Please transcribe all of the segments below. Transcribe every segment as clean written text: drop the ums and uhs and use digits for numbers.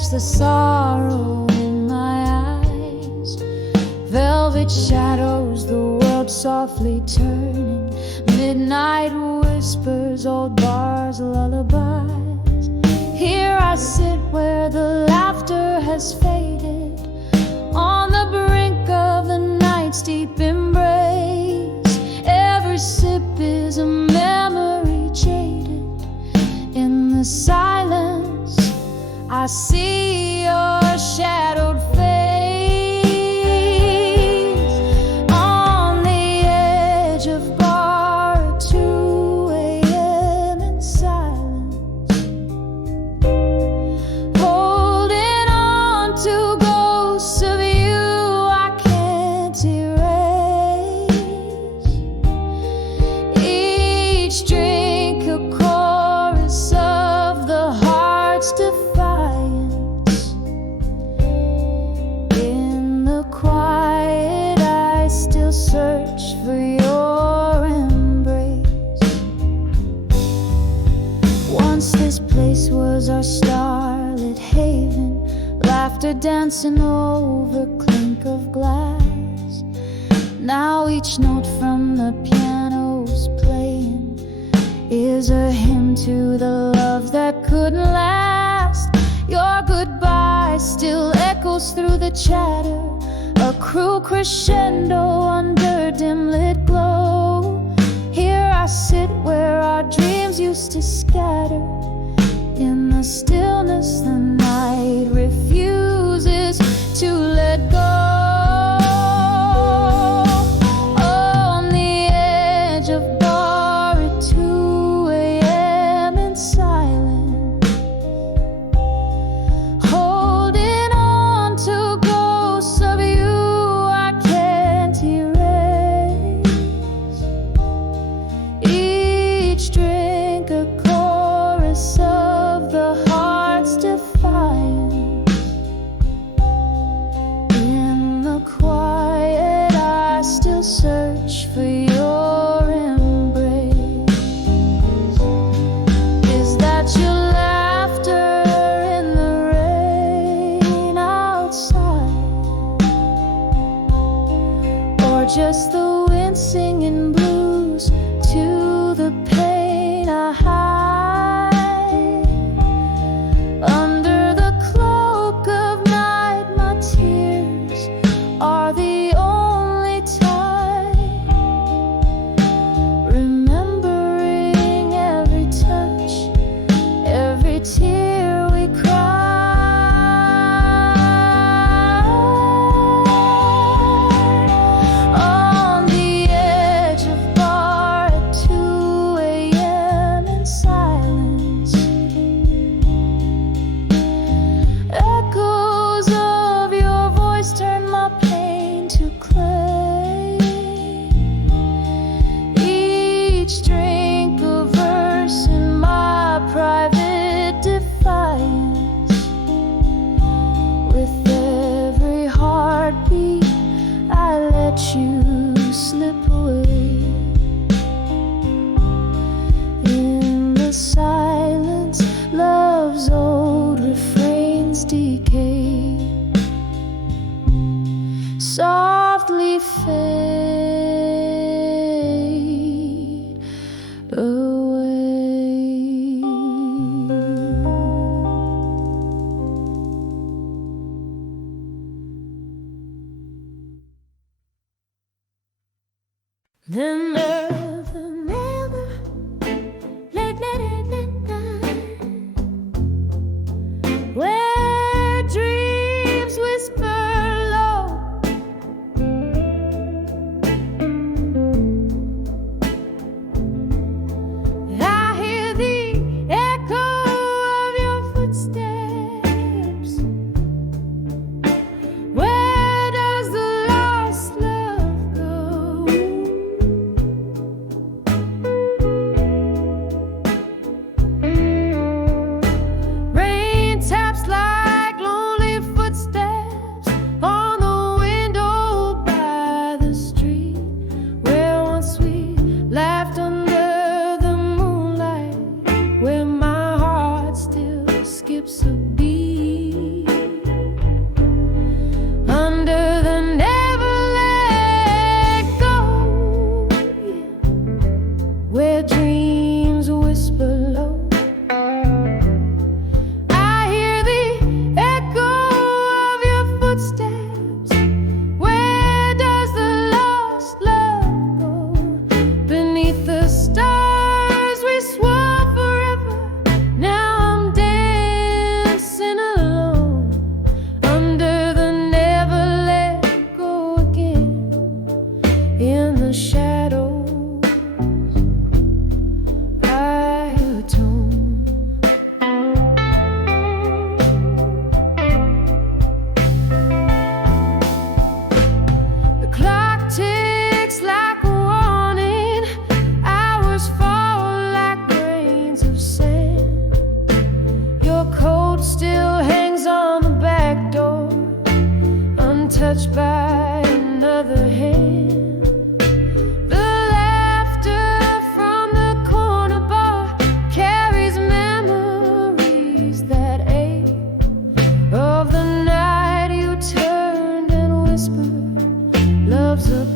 catch the sorrow in my eyes. Velvet shadows, the world softly turning. Midnight whispers, old bars, lullabies. Here I sit where the laughter has faded, on the brink of the night's deep embrace. Every sip is a memory jaded. In the silence I see your shadowed face on the edge of bar at 2 a.m. in silence, holding on to ghosts of you I can't erase. Each drink a chorus of the heart's defiance. In the quiet I still search for your embrace. Once this place was our starlit haven, laughter dancing over clink of glass. Now each note from the piano's playing is a hymn to the love that couldn't last. Your goodbye still echoes through the chatter, a cruel crescendo under dim lit glow. Here I sit where our dreams used to scatter. In the stillness the night refuses to let go. On the edge of bar at 2 a.m. in silence, holding on to ghosts of you I can't erase. Each drink a chorus of the heart's defiance. In the quiet I still search for your embrace. Is that your laughter in the rain outside, or just the wind singing blues to the pain I hide? Under the cloak of night my tears are the only tide, remembering every touch, every tear we cried. On the edge of bar at 2 a.m. in silence, echoes of your voice turn my pain to clay. Each drink a verse in my private defiance. With every heartbeat I let you slip away. In the silence love's old refrains decay, softly fade away. The nerve, late night, where dreams whisper low. I hear the echo of your footsteps. Where does the lost love go? In the shadows I atone. The clock ticks like a warning, hours fall like grains of sand. Your coat still hangs on the back door, untouched by another hand.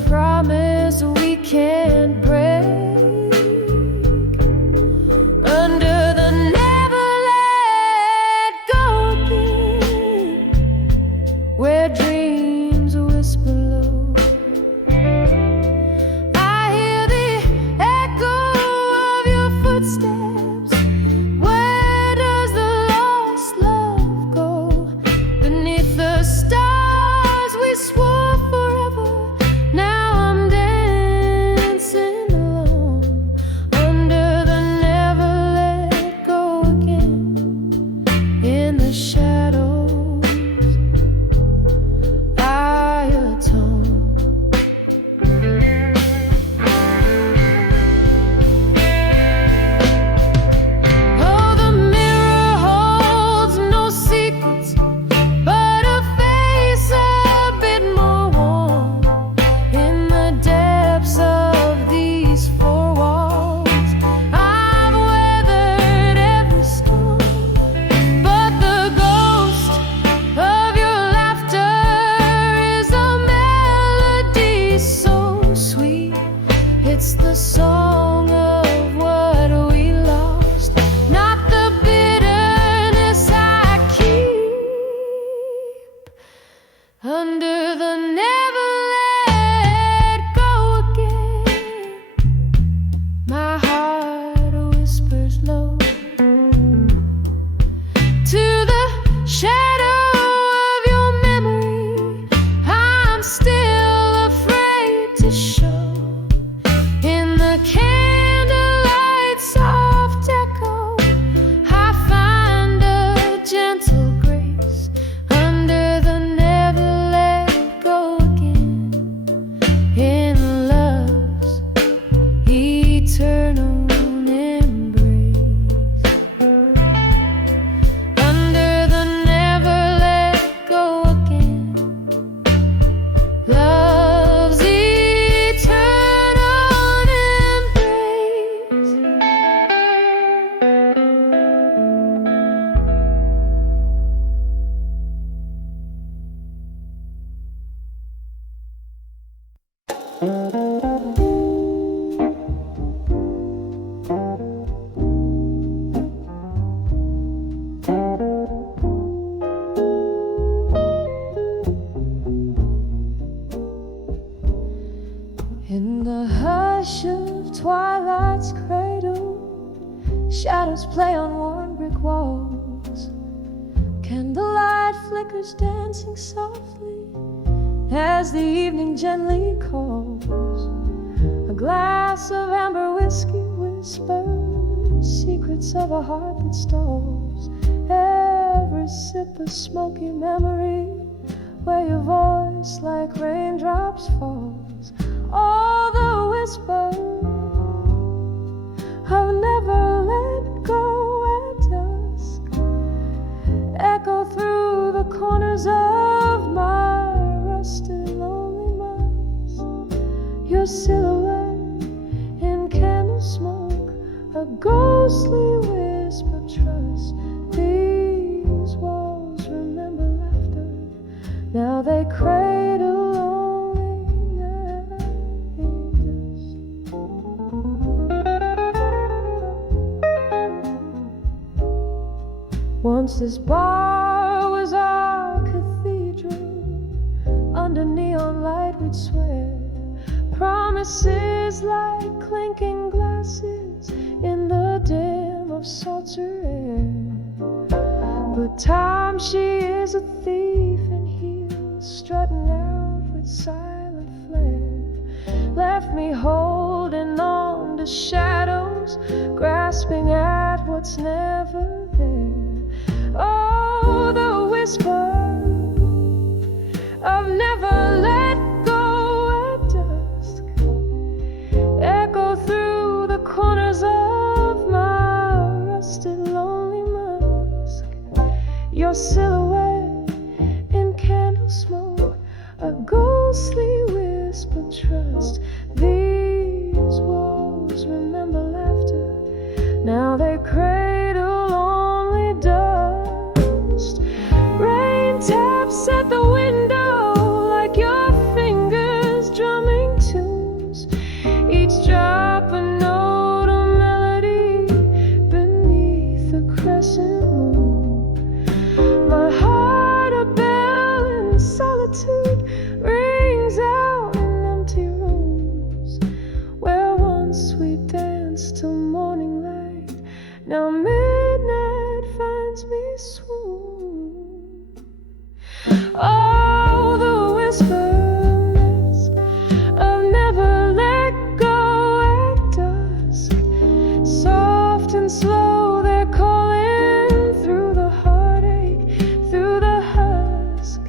Promise we can't break. Under the never let go again, where dreams whisper low. I hear the echo of your footsteps. Where does the lost love go? Beneath the stars we swore forever. Now I'm dancing alone, under the never let go again. In the shadows I atone. Oh, the mirror holds no secrets, but a face a bit more warm. In the depths of these four walls, I've weathered every storm, but the ghost of your laughter is a melody so sweet. It's the song of what we lost, not the bitterness I keep. Under the never let go again, my heart whispers low. To the shadow of your memory, I'm still afraid to show. In the candlelight soft echo, I find a gentle grace. Under the never let go again, in love's eternal embrace. Under the never let go again, love's eternal embrace. In the hush of twilight's cradle, shadows play on worn brick walls. Candlelight flickers dancing softly as the evening gently calls. A glass of amber whiskey whispers secrets of a heart that stalls. Every sip a smoky memory where your voice like raindrops falls. All the whispers I've never let go at dusk echo through the corners of my rusted lonely must. Your silhouette in candle smoke, a ghostly whisper, trust. These walls remember laughter, now they cradle only night dust. Once this bar was our cathedral, under neon light we'd swear promises like clinking glasses in the dim of seltzer air. But time, she is a thief in heels, strutting out with silent flair. me holding on to shadows, grasping at what's never there. Oh, the whisper of never let go at dusk echo through the corners of my rusted lonely musk. Your silhouette in candle smoke, a ghostly whisper trust. These walls remember laughter, now they cradle only dust. Rain taps at the window like your fingers drumming tunes, each drop a note, a melody beneath the crescent moon. My heart a bell in solitude rings out in empty rooms, where once we danced till morning light, now midnight finds me swoon. Oh, the whispers of never let go at dusk, soft and slow they're calling through the heartache, through the husk.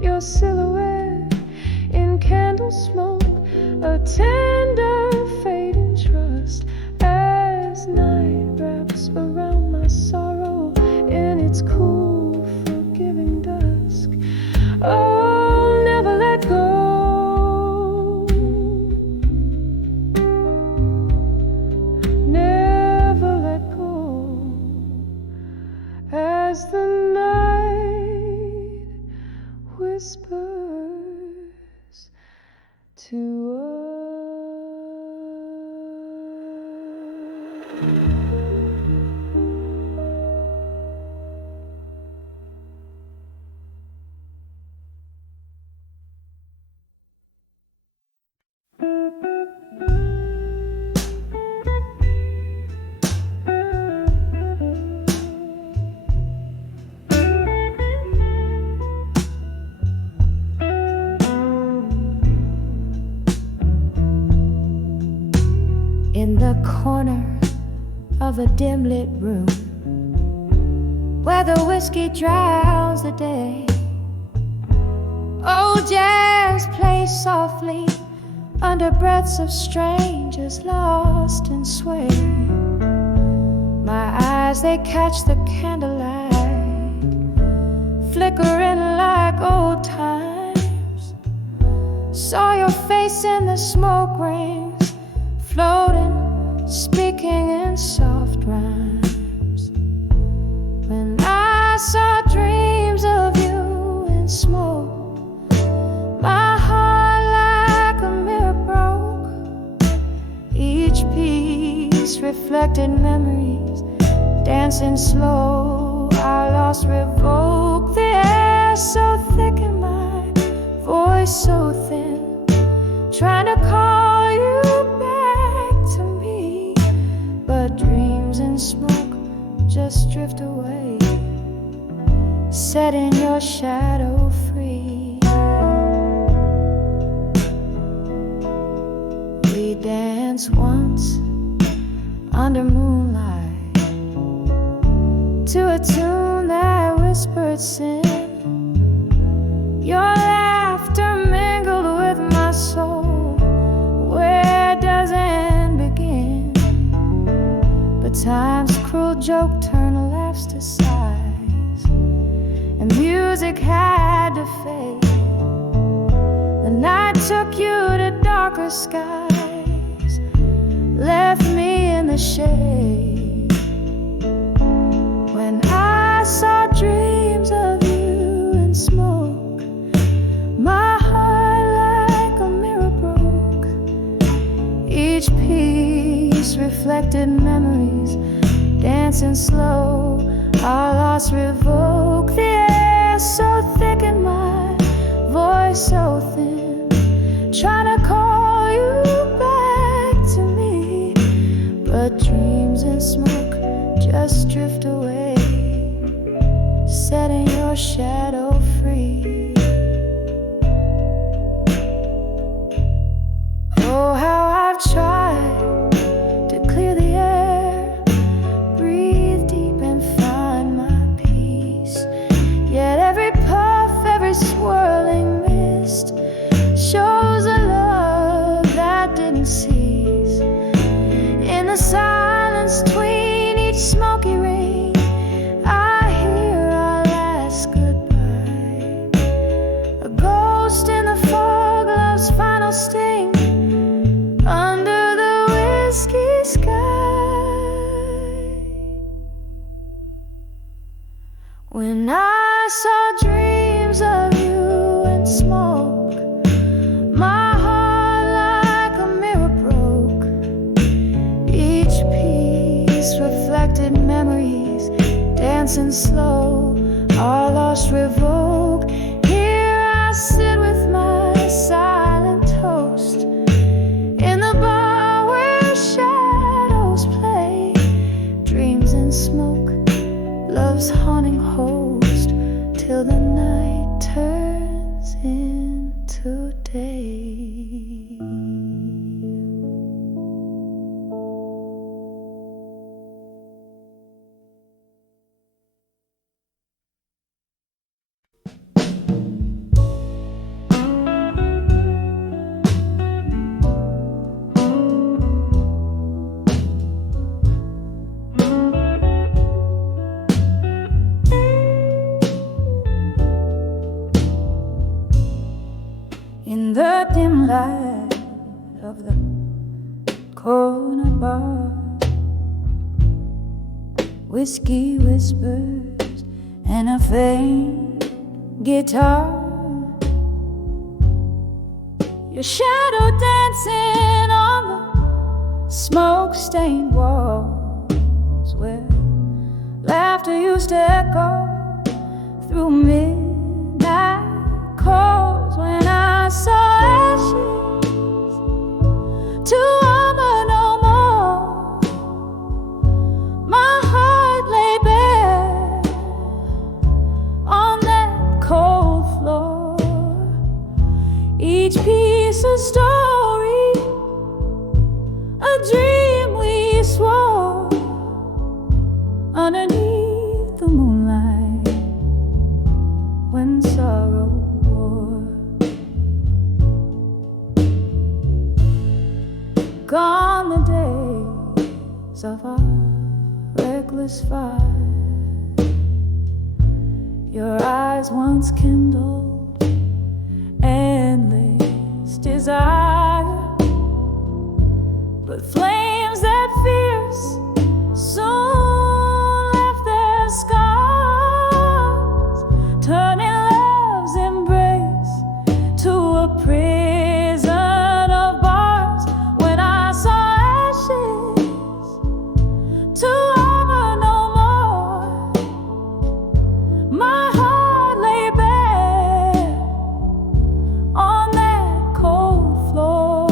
Your silhouette in candle smoke, a tender fading trust, as night wraps around my sorrow in its cool forgiving dusk. Oh, never let go, never let go, as the night whispers to us. In the corner of a dim-lit room, where the whiskey drowns the day, old jazz plays softly under breaths of strangers lost in sway. My eyes, they catch the candlelight flickering like old times. Saw your face in the smoke rings, floating, speaking in soft rhymes. When I saw dreams of you in smoke, my heart like a mirror broke. Each piece reflected memories, dancing slow. I lost, revoked. The air so thick and my voice so thin, trying to call you back to me, but dreams and smoke just drift away, setting your shadow free. We danced once under moonlight to a tune that whispered sin. Your laughter mingled with my soul, where does end begin? But time's cruel joke turned laughs to sighs, and music had to fade. The night took you to darker skies, left me in the shade. When I saw dreams of you in smoke, my heart like a mirror broke. Each piece reflected memories, dancing slow. Our loss revoked. The air so thick and my voice so thin, trying to call you back to me, but dreams and smoke just drift away, setting your shadow free. Oh, how and slow, our lost revoke. Here I sit with my silent toast in the bar where shadows play, dreams and smoke, love's haunting host, till the night turns into day. In the dim light of the corner bar, whiskey whispers and a faint guitar, your shadow dancing on the smoke-stained walls where laughter used to echo through midnight calls. When I saw ashes to armor no more, my heart lay bare on that cold floor. Each piece a story, a dream we swore underneath the moonlight when sorrow wore. Gone the days of our reckless fire, your eyes once kindled endless desire, but flames that fierce soon left their scars, turning love's embrace to a prison of bars. When I saw ashes to armor no more, my heart lay bare on that cold floor.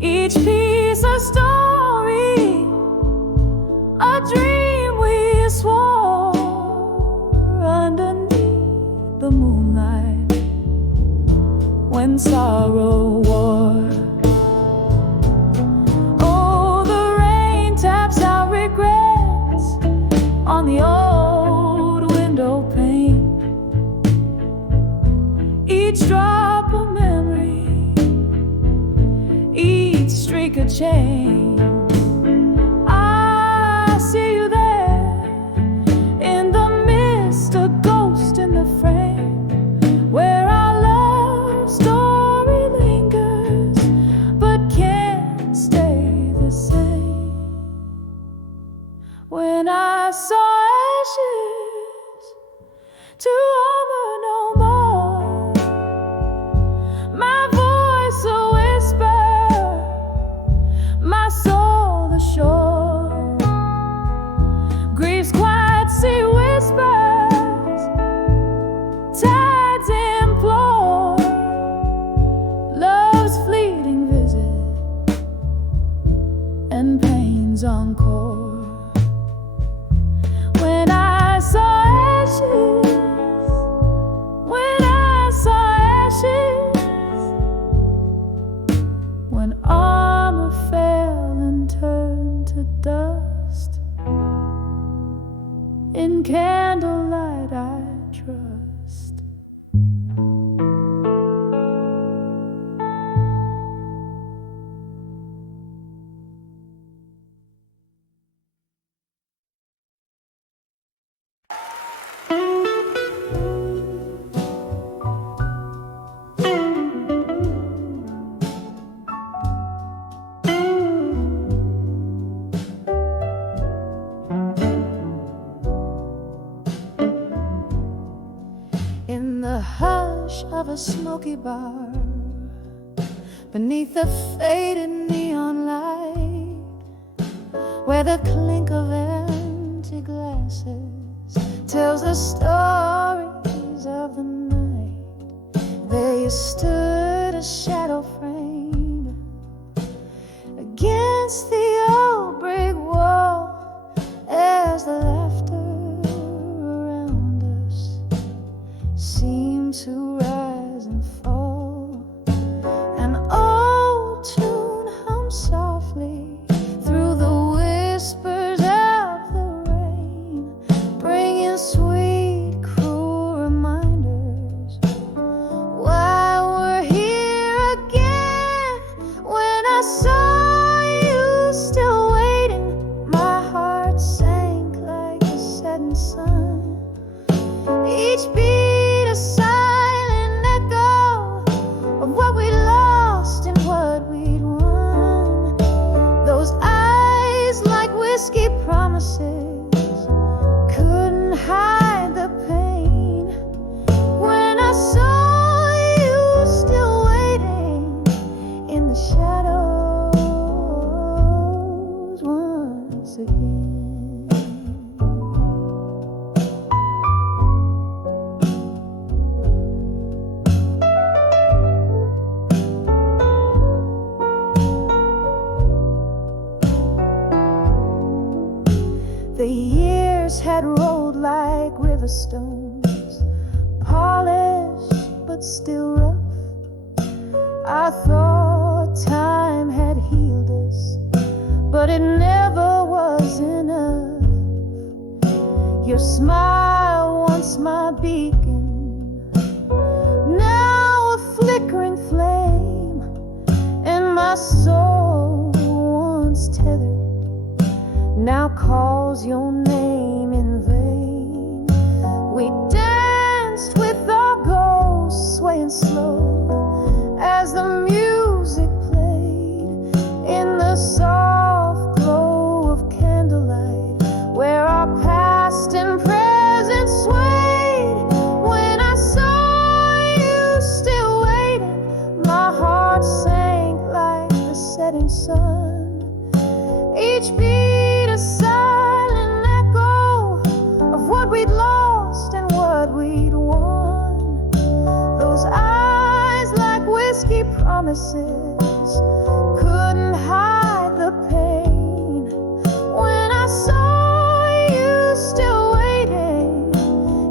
Each piece a story, a dream we swore underneath the moonlight when sorrow wore. Oh, the rain taps out regrets on the old window pane, each drop a memory, each streak a chain. I see you there in the mist, a ghost in the frame, where our love story lingers but can't stay the same. When I saw ashes to armor no more, my voice a whisper, my soul the shore. Grief's quiet sea whispers, tides implore love's fleeting visit and pain's encore. When I saw ashes, when I saw ashes, when armor fell and turned to dust, in candlelight I trust. In the hush of a smoky bar, beneath the faded neon light, where the clink of empty glasses tells the stories of the night. There you stood, a shadow framed against the old brick wall, as the laughter around us seemed to rise and fall. An old tune hummed softly through the whispers of the rain, bringing sweet, cruel reminders why we're here again. When I saw you still waiting, my heart sank like a setting sun. Each beat a silent echo of what we lost and what we'd won. Those eyes like whiskey promises couldn't hide the pain. When I saw you still waiting in the shadows once again. The years had rolled like river stones, polished but still rough. I thought time had healed us, but it never was enough. Your smile, once my beacon, now a flickering flame, and my soul, once tethered, now calls your name in vain. We danced with our ghosts, swaying slow as the music played in the soft glow of candlelight, where our past and present swayed. When I saw you still waiting, my heart sank like the setting sun. Each beat a silent echo of what we'd lost and what we'd won. Those eyes like whiskey promises couldn't hide the pain. When I saw you still waiting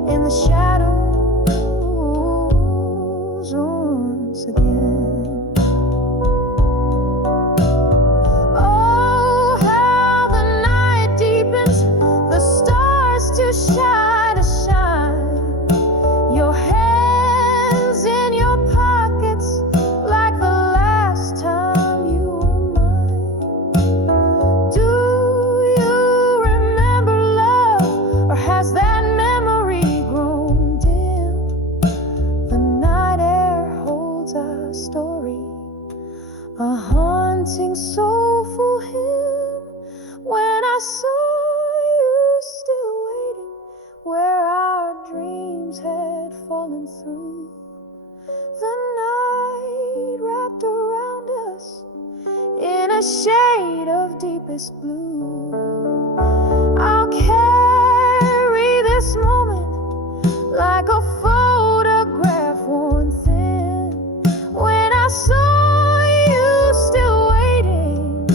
in the shadows once again. Shine to shine, your hands in your pockets like the last time you were mine. Do you remember love, or has that memory grown dim? The night air holds our story, a haunting soulful hymn. When I saw you still waiting, where our dreams had fallen through, the night wrapped around us in a shade of deepest blue. I'll carry this moment like a photograph worn thin. When I saw you still waiting,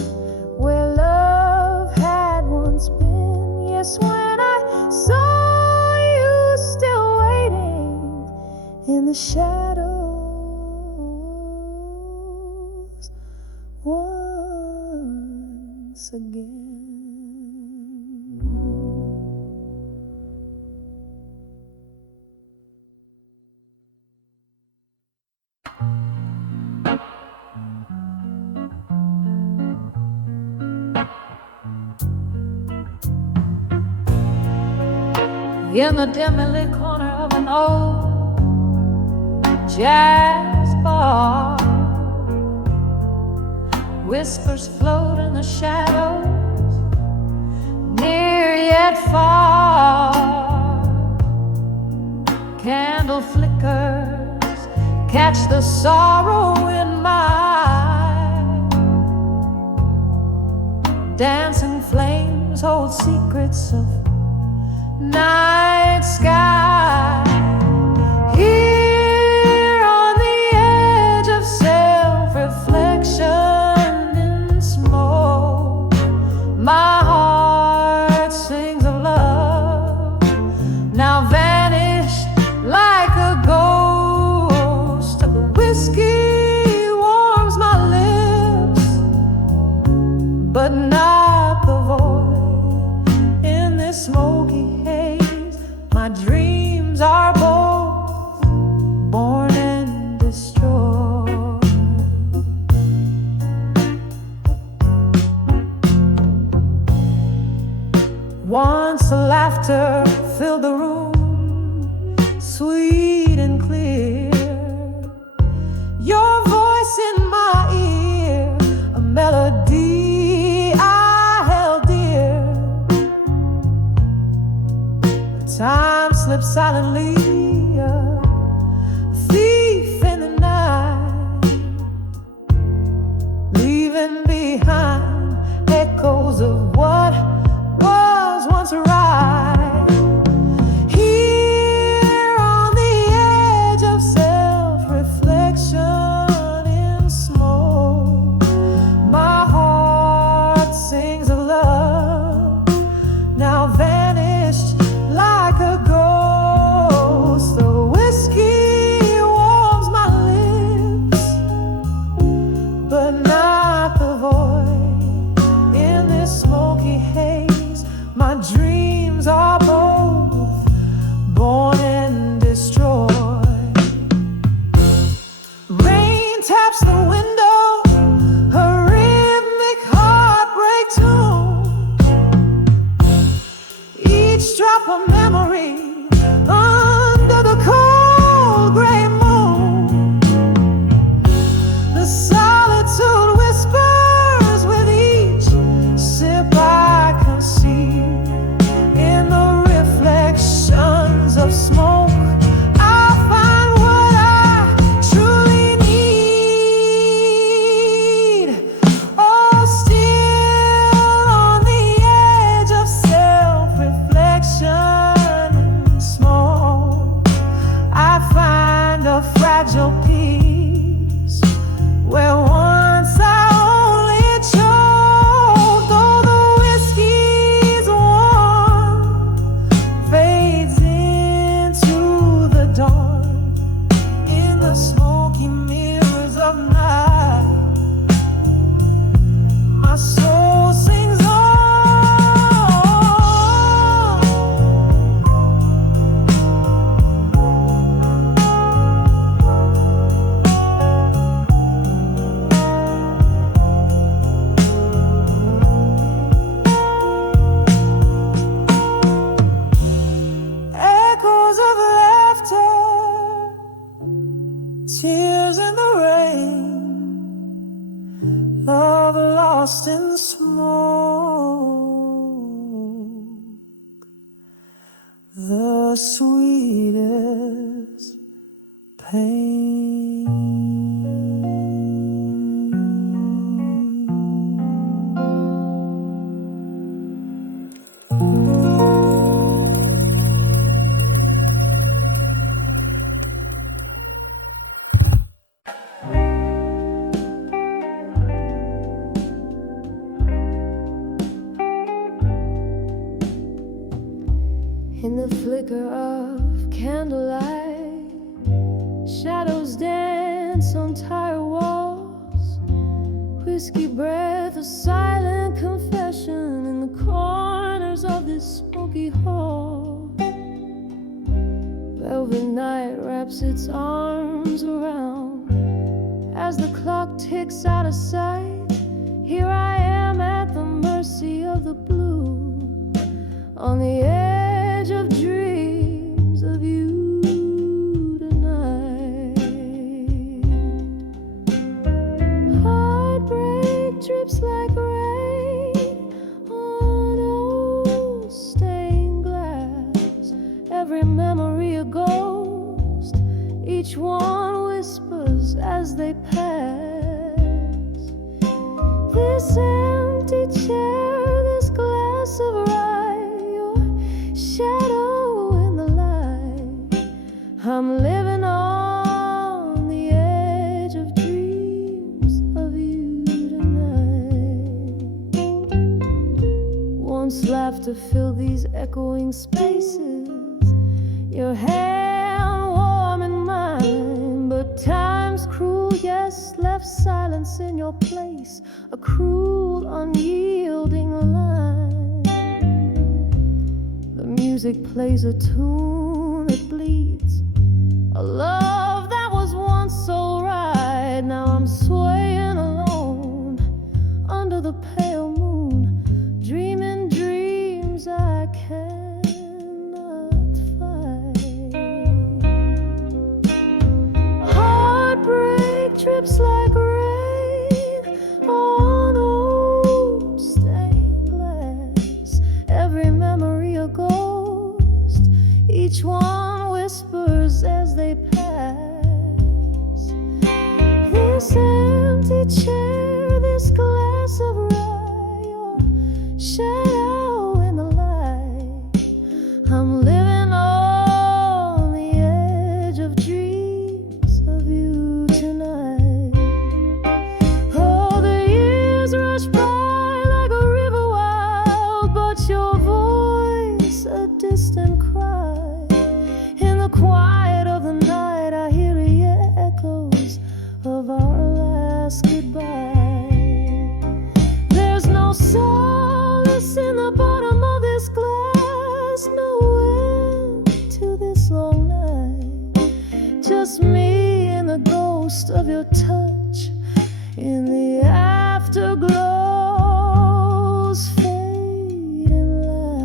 where love had once been. Yes, when I saw still waiting in the shadows once again. In the dimly lit corner of an old jazz bar, whispers float in the shadows, near yet far. Candle flickers catch the sorrow in my eye. Dancing flames hold secrets of night sky. Here on the edge of self-reflection in smoke, my heart sings of love, now vanished like a ghost. The whiskey warms my lips, but not the void in this smoky haze. My dreams are both born and destroyed. Once the laughter filled the room, sweet and clear. Your voice in my ear, a melody I held dear. Time slips silently, a thief in the night, leaving behind echoes of what was once right. Here on the edge of self-reflection in smoke, my heart sings of love, now vanished like a ghost. The whiskey warms my lips, but not the void in this smoky haze. My dreams are both born and destroyed. Rain taps the window, a rhythmic heartbreak tune. Each drop a memory under the cold gray moon. The solitude whispers with each sip I conceive. In the reflections of smoke, I find what I truly need. Oh, still on the edge of self-reflection in smoke, I find a fragile peace where once I only choked. Though the whiskey's warm fades into the dawn, in the smoky mirrors of night, my soul sings on. Echoes of laughter, tears in the rain, love lost in smoke, the sweetest pain. In the flicker of candlelight, shadows dance on tired walls. Whiskey breath, a silent confession in the corners of this smoky hall. Velvet night wraps its arms around as the clock ticks out of sight. Here I am at the mercy of the blue, on the edge of dreams of you tonight. Heartbreak drips like rain on old stained glass, every memory a ghost, each one whispers as they pass. This empty chair, this glass of rye, your shadow Once laughter filled these echoing spaces, your hand warm in mine, but time's cruel, yes, left silence in your place, a cruel, unyielding line. The music plays a tune that bleeds, a love that was once so right. Now I'm swaying alone under the pale moon, dreaming dreams I cannot fight. Heartbreak drips like rain on old stained glass, every memory a ghost, each one whispers as they pass. This empty chair, this glass of rye, your shadow in the light. I'm living on the edge of dreams of you tonight. Oh, the years rush by like a river wild, but your voice a distant cry. In the quiet of the night, I hear the echoes of our last goodbye. There's no solace in the bottom of this glass, no end to this long night. Just me and the ghost of your touch in the afterglow's fading light.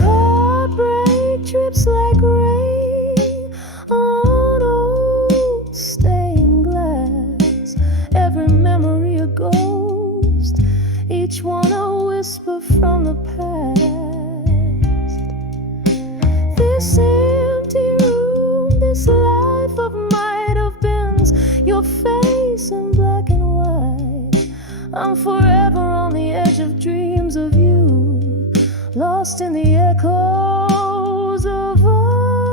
Heartbreak drips like rain on old stained glass, every memory a ghost, each one a whisper from the past. This empty room, this life of might have beens, your face in black and white. I'm forever on the edge of dreams of you, lost in the echoes of us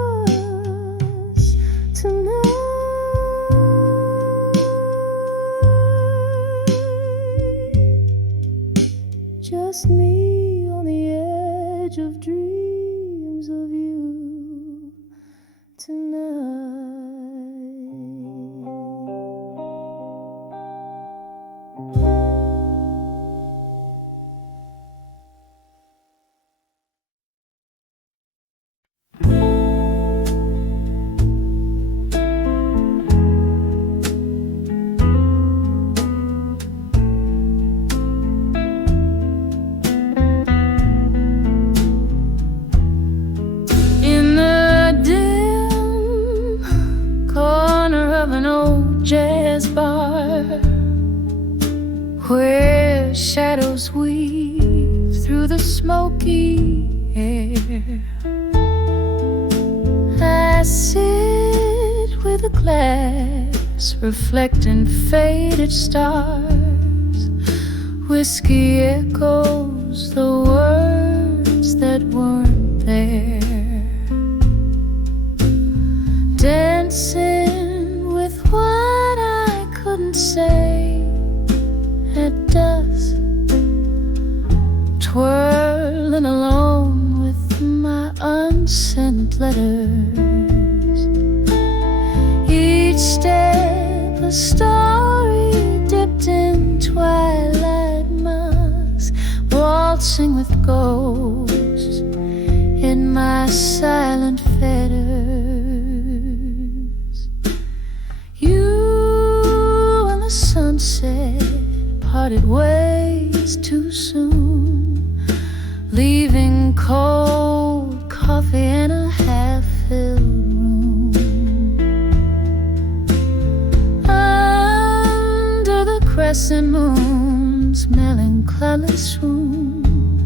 tonight. Just me on the edge of dreams of you tonight. In the dim corner of an old jazz bar, where shadows weave through the smoky air, I sit with a glass reflecting faded stars. Whiskey echoes the words that weren't there, dancing with what I couldn't say at dusk, twirling alone with my unsent letters. Each step a story dipped in twilight musk, waltzing with ghosts in my silent fetters. You and the sunset parted ways too soon, leaving cold coffee in a half-filled room. Under the crescent moon's melancholy swoon,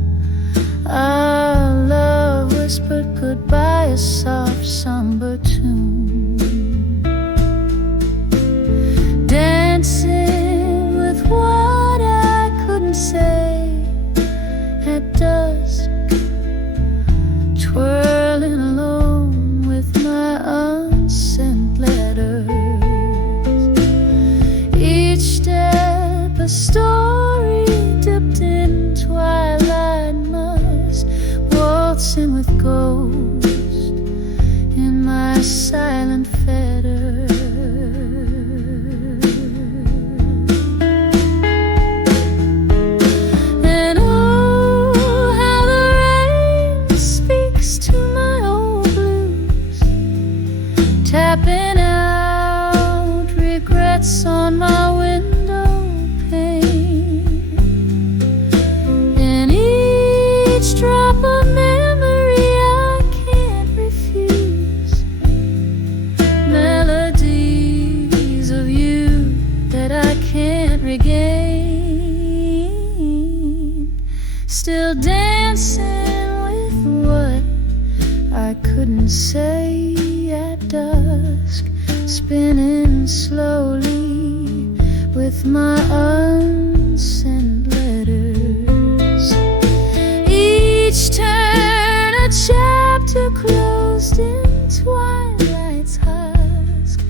our love whispered goodbye, a soft somber tune. dancing with what I couldn't say at dusk, twirling alone with my unsent letters. Each step a story dipped in twilight must, waltzing with ghosts in my silent fetters. And oh, how the rain speaks to my old blues, tapping out regrets on my window pane. And each drop of memory I can't refuse, melodies of you that I can't regain. Still dancing with what I couldn't say at dusk, spinning slowly with my unsent letters. Each turn a chapter closed in twilight's husk,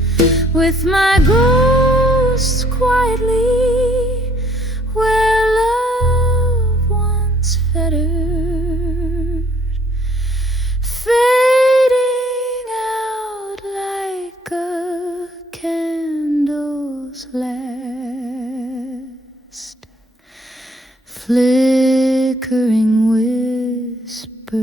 with my ghosts quietly where love once fettered, fading out like a candle's last flickering whisper.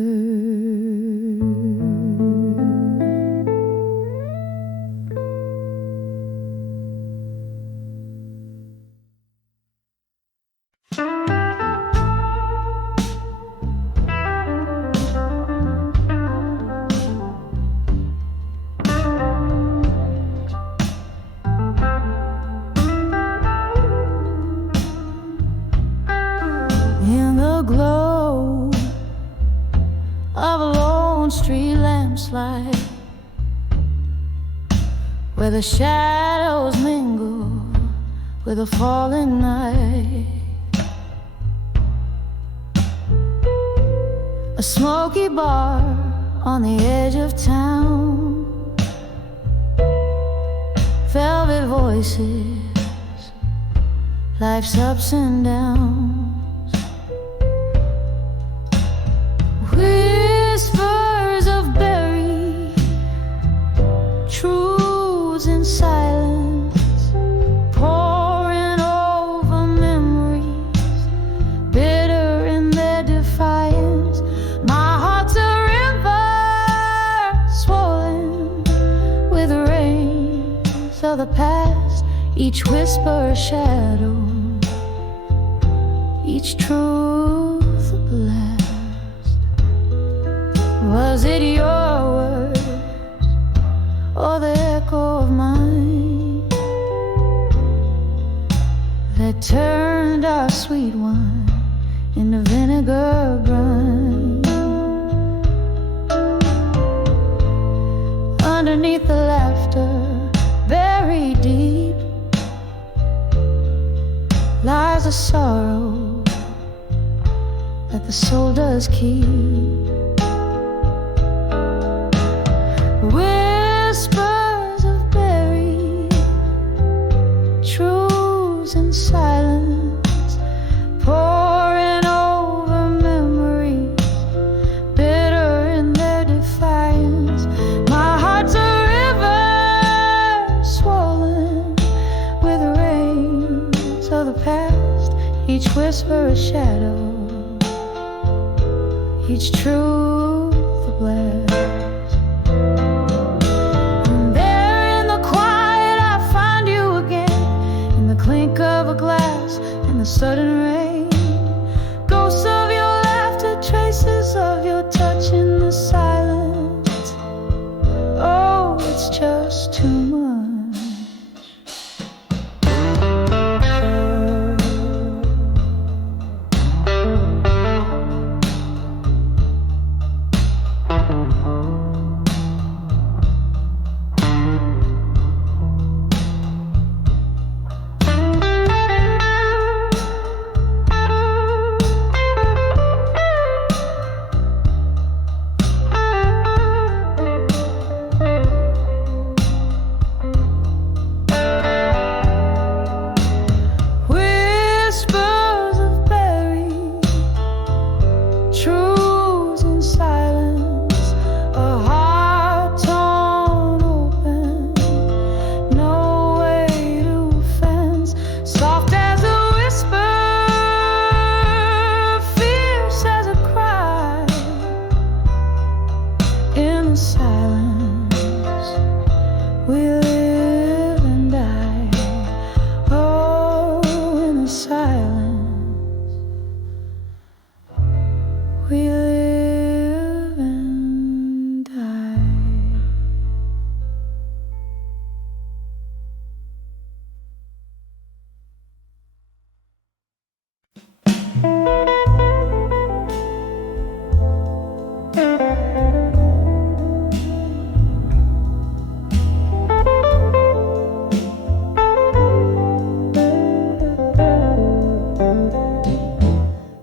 In the glow of a lone street lamp's light, where the shadows mingle with a falling night, a smoky bar on the edge of town, velvet voices, life's ups and downs. Whispers of buried truths in silence, pouring over memories, bitter in their defiance. My heart's a river swollen with rains of the past, each whisper a shadow, each truth a blast. Was it your words or the echo of mine that turned our sweet wine into vinegar brine? Underneath the laughter, buried deep, lies a sorrow that the soul does keep. Whispers of buried truths in silence, pouring over memories, bitter in their defiance. My heart's a river swollen with rains of the past, each whisper a shadow, each truth a blast. Clink of a glass in the sudden rain, ghosts of your laughter, traces of your touch in the silence. Oh, it's just too much. the silence we live and die. Oh, in the silence we live and die.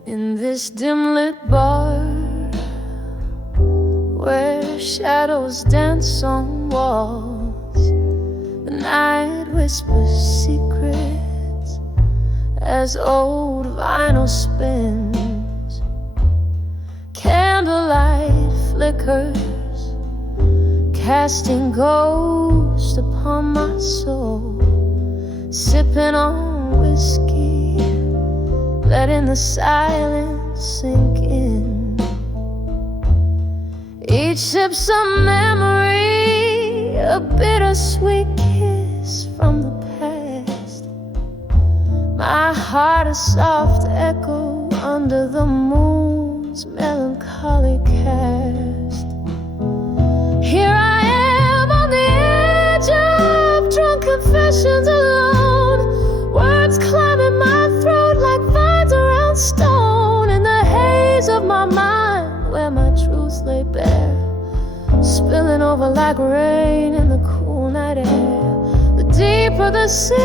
In this dim lit bar where shadows dance on walls, the night whispers secrets as old vinyl spins. Candlelight flickers, casting ghosts upon my soul. Sipping on whiskey, letting the silence sink in. Each sip's a memory, a bittersweet kiss from the past. My heart a soft echo under the moon's melancholy cast. Here I am on the edge of drunk confessions alone, words climbing my throat like vines around stone. In the haze of my mind where my truth lay bare, spilling over like rain in the cool night air. The deeper the sip,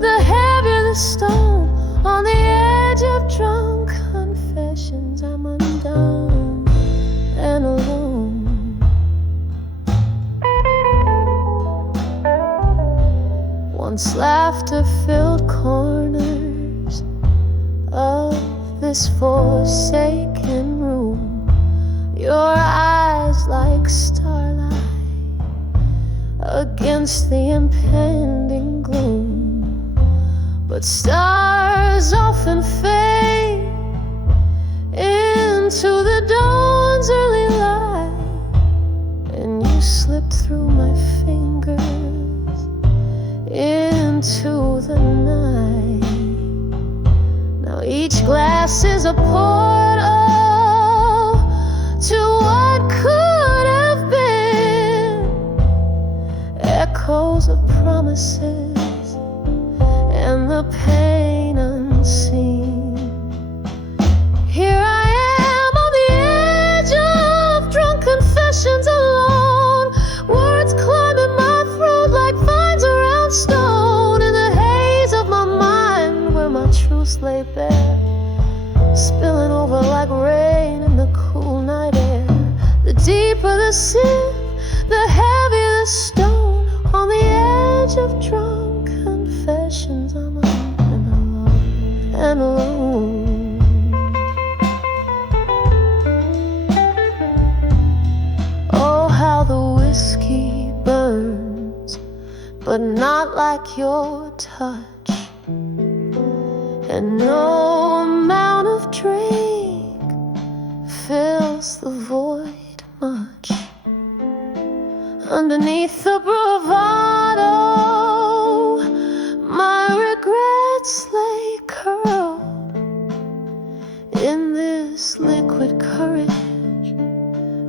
the heavier the stone. On the edge of drunk confessions, I'm undone and alone. Once laughter-filled corners of this forsaken room, your eyes like starlight against the impending gloom. But stars often fade into the dawn's early light, and you slip through my fingers into the night. Now each glass is a portal to what could have been, echoes of promises and the pain unseen. Here I am on the edge of drunk confessions alone, words climbing my throat like vines around stone. In the haze of my mind where my truth lay bare, spilling over like rain in the cool night air. The deeper the sip, the heavier the stone. On the edge of drunk confessions, I'm alone and alone. Oh, how the whiskey burns, but not like your touch. And no amount of drink fills the void much. Underneath the bravado, my regrets lay curled. In this liquid courage,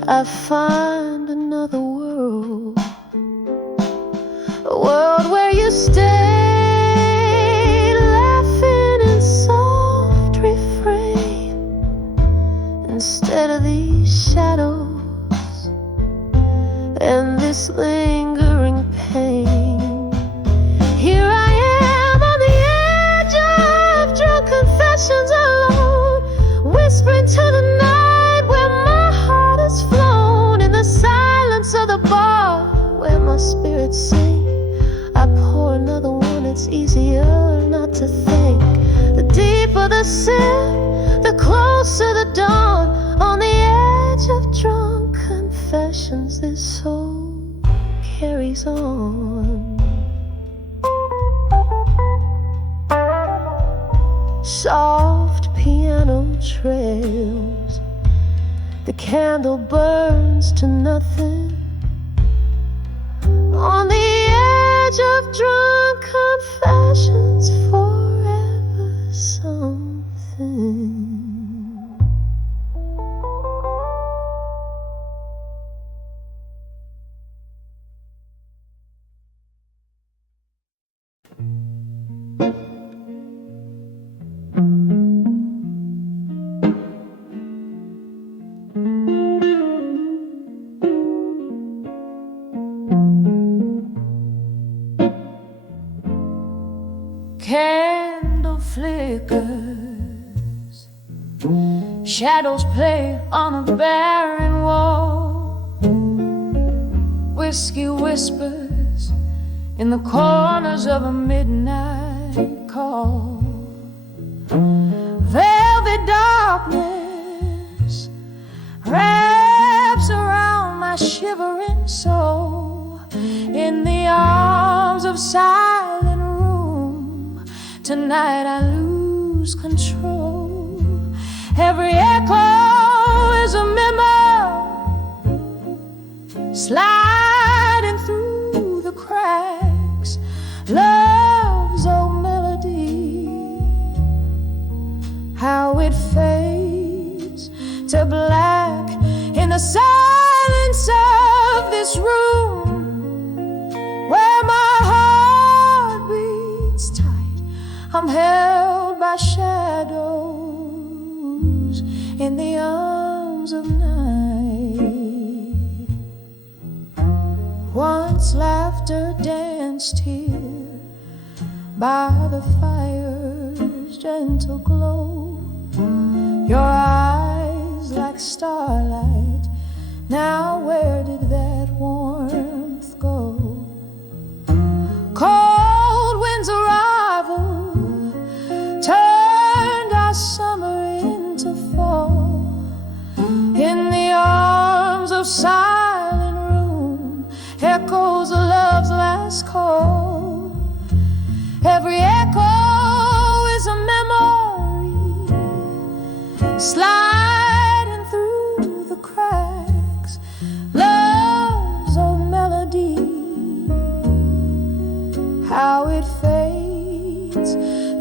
I find another world. A world where you stayed, laughing in soft refrain, instead of these shadows and this lingering pain. Here I am on the edge of drunk confessions alone, whispering to the night where my heart has flown. In the silence of the bar where my spirits sing, I pour another one, it's easier not to think. The deeper the sip, the closer the dawn. On the edge of drunk confessions, this soul carries on. Soft piano trails The candle burns to nothing on the edge of drunk confessions, forever something. Candle flickers, shadows play on a barren wall. Whiskey whispers in the corners of a midnight call. Velvet darkness wraps around my shivering soul. In the arms of silent room, tonight I lose control. Every echo is a memory sliding through the cracks. Love's old melody, how it fades to black in the silence of this room, where my heart beats tight. I'm held by shadows in the arms of night. Once laughter danced here by the fire's gentle glow. Your eyes like starlight, now where did that warmth go? Cold wind's arrival turned our summer into fall. In the arms of silent room echoes of love's last call. Every echo is a memory sliding through the cracks. Love's old melody, how it fades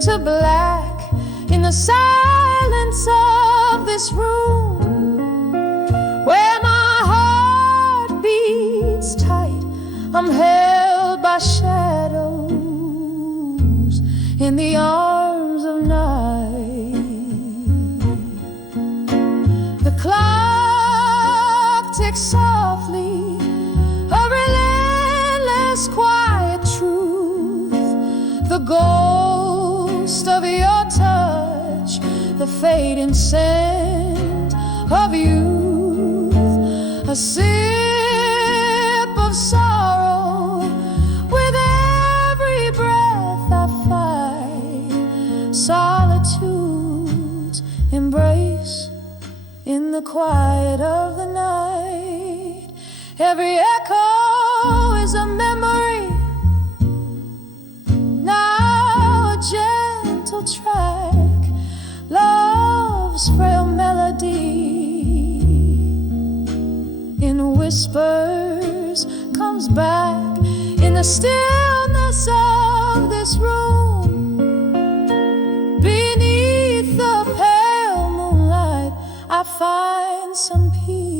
to black in the silence of this room, where my heart beats tight. I'm held by shadows in the arms of night. The clock ticks softly, a relentless quiet truth. The ghost of your touch, the fading scent of youth. A sip of sorrow with every breath I find. Solitude's embrace in the quiet of the night. Every echo is a memory, now a gentle track. Love's frail melody in whispers comes back in the stillness of this room. Beneath the pale moonlight I find some peace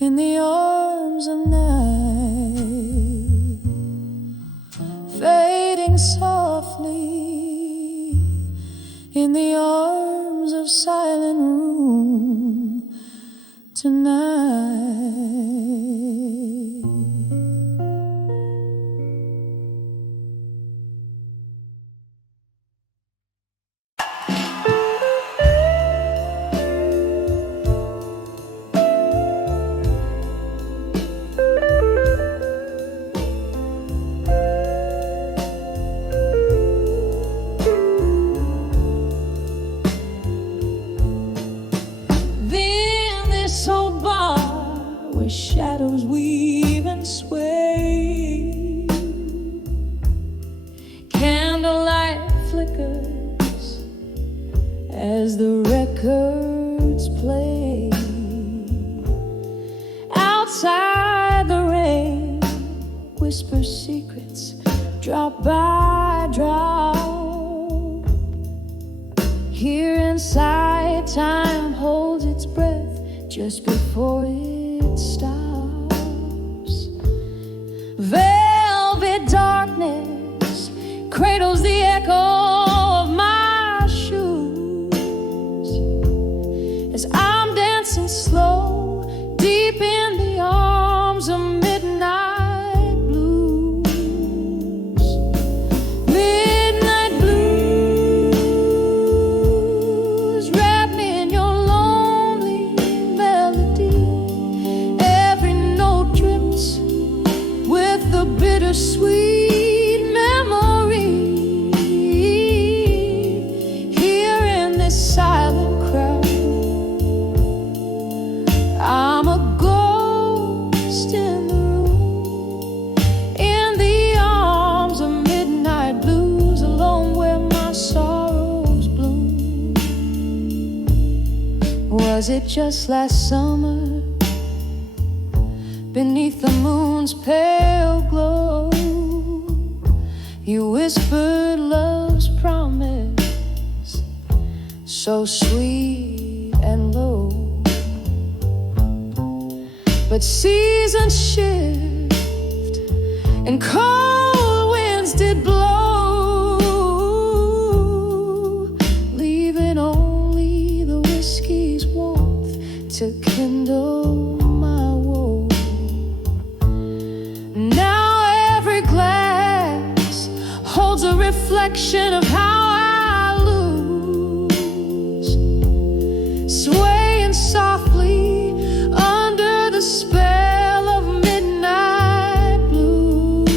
in the arms of night, fading softly in the arms of silent room tonight. Shadows weave and sway, candlelight flickers as the records play. Outside the rain, whisper secrets, drop by drop. Here inside, time holds its breath just before it stops. Velvet darkness cradles the echo of my shoes as I'm dancing slow, deep in the arms of midnight blues. Midnight blues, wrap me in your lonely melody. Every note drips with the bittersweet memory. Here in this silent crowd, I'm a ghost in the room, in the arms of midnight blues, alone where my sorrows bloom. Was it just last summer, beneath the moon's pale glow, you whispered love's promise, so sweet and low? But seasons shift and cold winds did blow, leaving only the whiskey's warmth to kindle my woe. Now every glass holds a reflection of how I lose, swaying softly under the spell of midnight blues.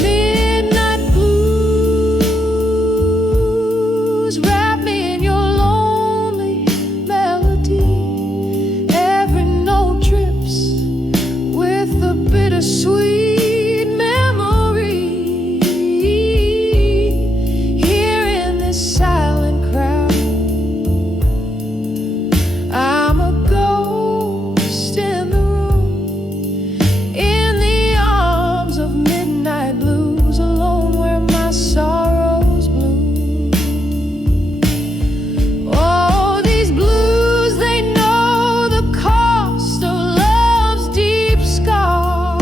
Midnight blues, wrap me in your lonely melody. Every note drips with the bittersweet memory. Here in this silent crowd, I'm a ghost in the room, in the arms of midnight blues, alone where my sorrows bloom. Oh, these blues, they know the cost of love's deep scars.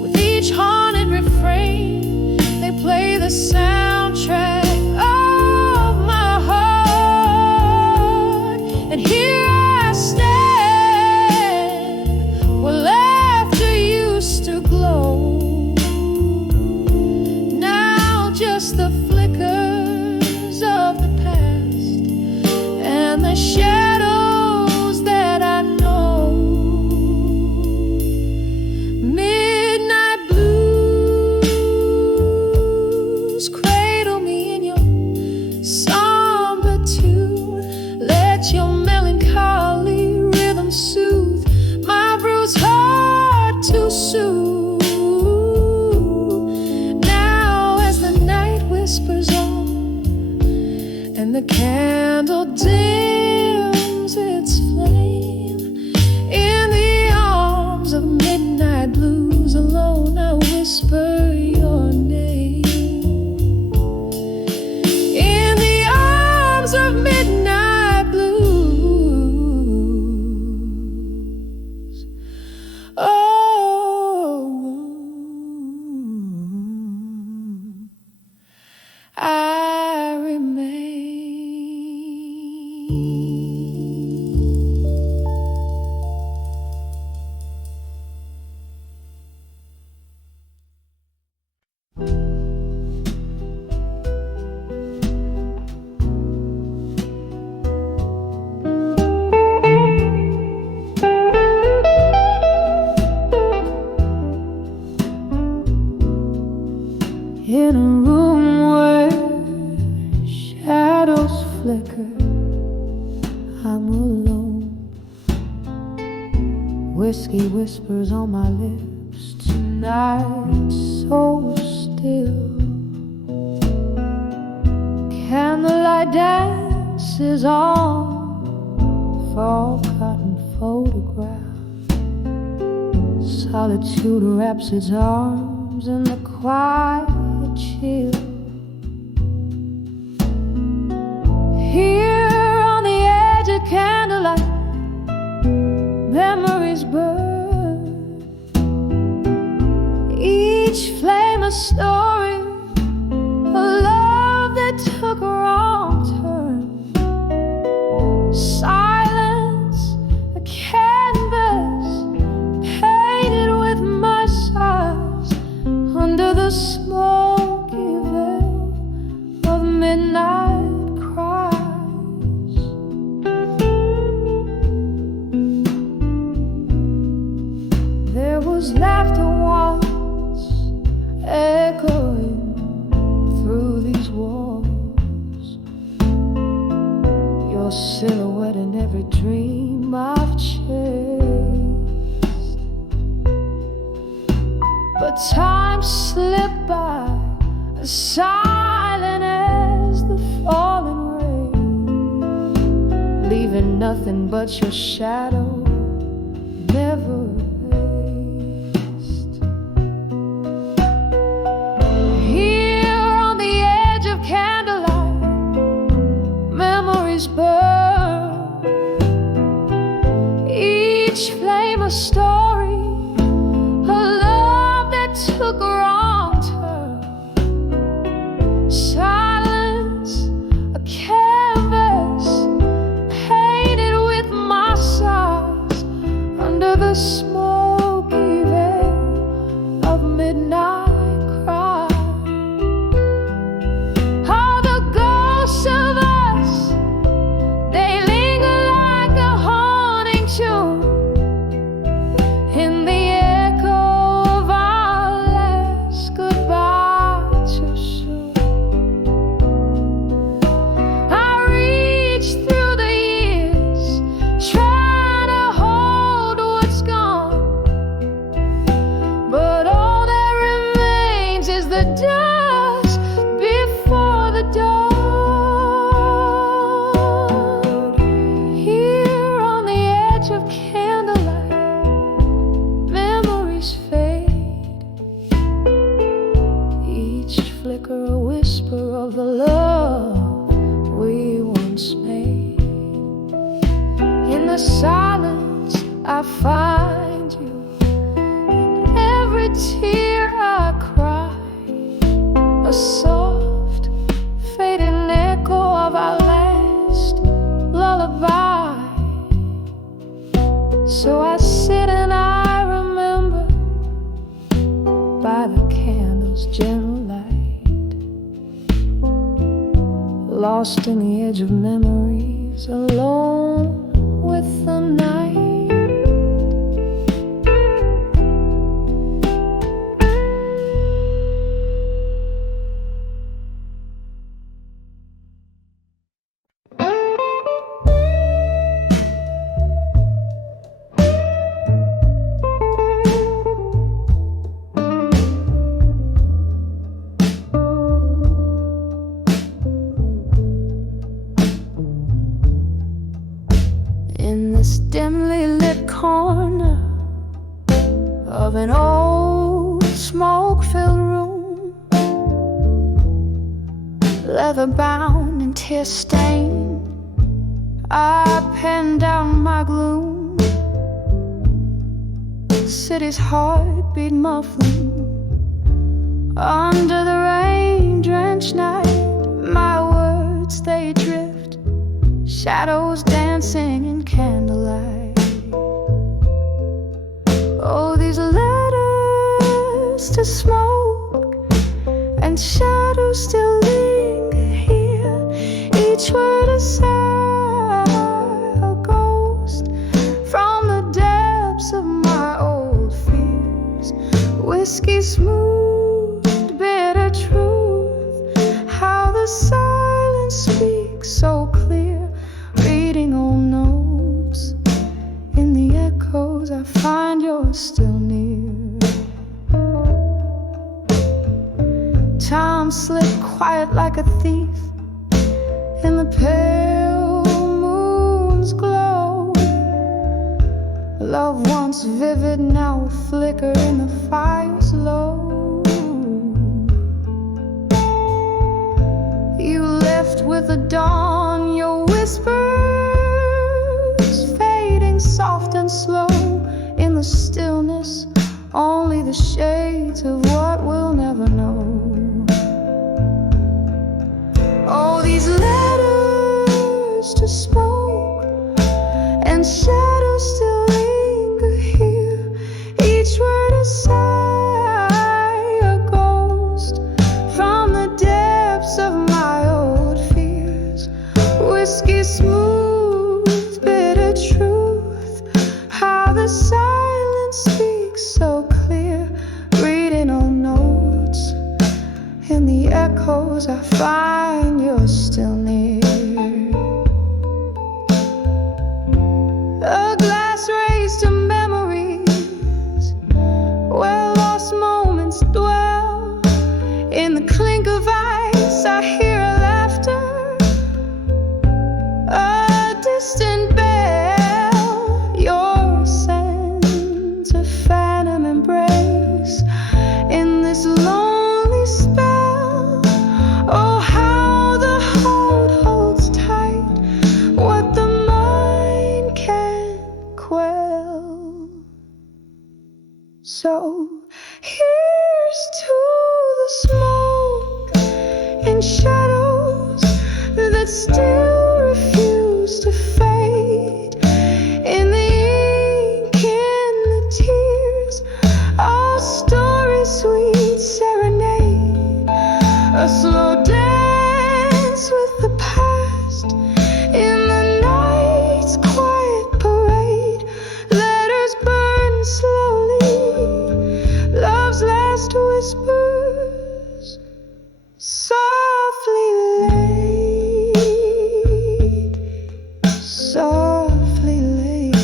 With each haunted refrain, they play the soundtrack of my heart. And here I stand, where laughter used to glow. Now just the flickers of the past and the shadows that I know. Midnight blues, cradle me in your somber tune. Let your melancholy rhythm soothe my bruised heart too soon. Now as the night whispers on and the candle dims its flame, in the arms of midnight blues, alone I whisper your name. In the arms of midnight blues, oh, I remain. In a room where shadows flicker, I'm alone. Whiskey whispers on my lips tonight, so still. Candlelight dance glances on fall cotton photograph. Solitude wraps its arms in the quiet chill. Here on the edge of candlelight, memories burn. Each flame a story, a love that took a wrong turn. Silence, a canvas painted with my sighs under the smoky veil of midnight cries. There was laughter once echoing through these walls, your silhouette in every dream I've chased. But time slipped by, as silent as the falling rain, leaving nothing but your shadow, never erased. Here on the edge of candlelight, memories burn. Each flame a story, a love that took a wrong turn. Silence, a canvas painted with my sighs under the smoky veil of midnight cry. All the ghosts of us, they linger like a haunting tune in the echo of our last goodbye too soon. I reach through the years, trying to hold what's gone, but all that remains is the dust before the dawn. Here on the edge of candlelight, memories fade, each flicker a whisper of the love we once made. In the silence I find you, in every tear I cry, a soft fading echo of our last lullaby. So I sit and I remember by the candle's gentle light, lost in the edge of memories, alone with the night. In this dimly lit corner of an old smoke-filled room, leather bound and tear stained, I pen down my gloom. City's heartbeat muffling under the rain-drenched night. My words, they drift, shadows dancing in candlelight. Oh, these letters to smoke and shadows still linger here, each word a sigh, a ghost from the depths of my old fears. Whiskey smoothed bitter truth, how the silence speaks so clear, reading old notes. In the echoes I find you're still near. Time slipped quiet like a thief in the pale once vivid, now a flicker in the fire's low. You left with the dawn, your whispers fading soft and slow. In the stillness, only the shades of what we'll never know. Oh, these letters to smoke and shadows still linger here. Each word a sigh, a ghost from the depths of my old fears. Whiskey smooth, bitter truth, how the silence speaks so clear. Reading on notes, in the echoes I find you're still near. A glass raised to memories where lost moments dwell. In the clink of ice I hear a laughter, a distant bell. Your sense of phantom embrace in this lonely spell. Oh, how the heart holds tight what the mind can't quell. So here's to the smoke and shadows that still refuse to fade. In the ink, in the tears, our story sweet serenade. A slow dance with the past in the night's quiet parade. Letters burn slowly, love's last whispers softly laid, softly laid.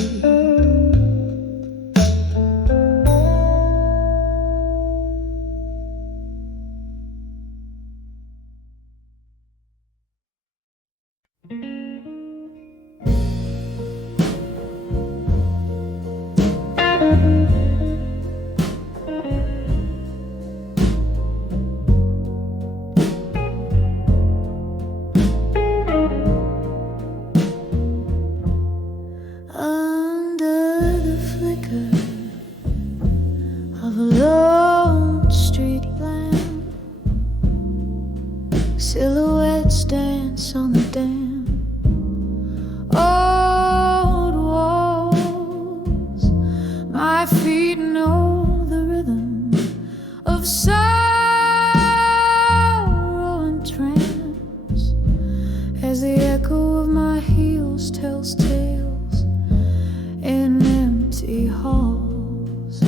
Under the flicker of a lone street lamp, silhouettes dance on the damp old walls. My feet know the rhythm of sorrow and trance as the echo of my heels tells tales in empty halls.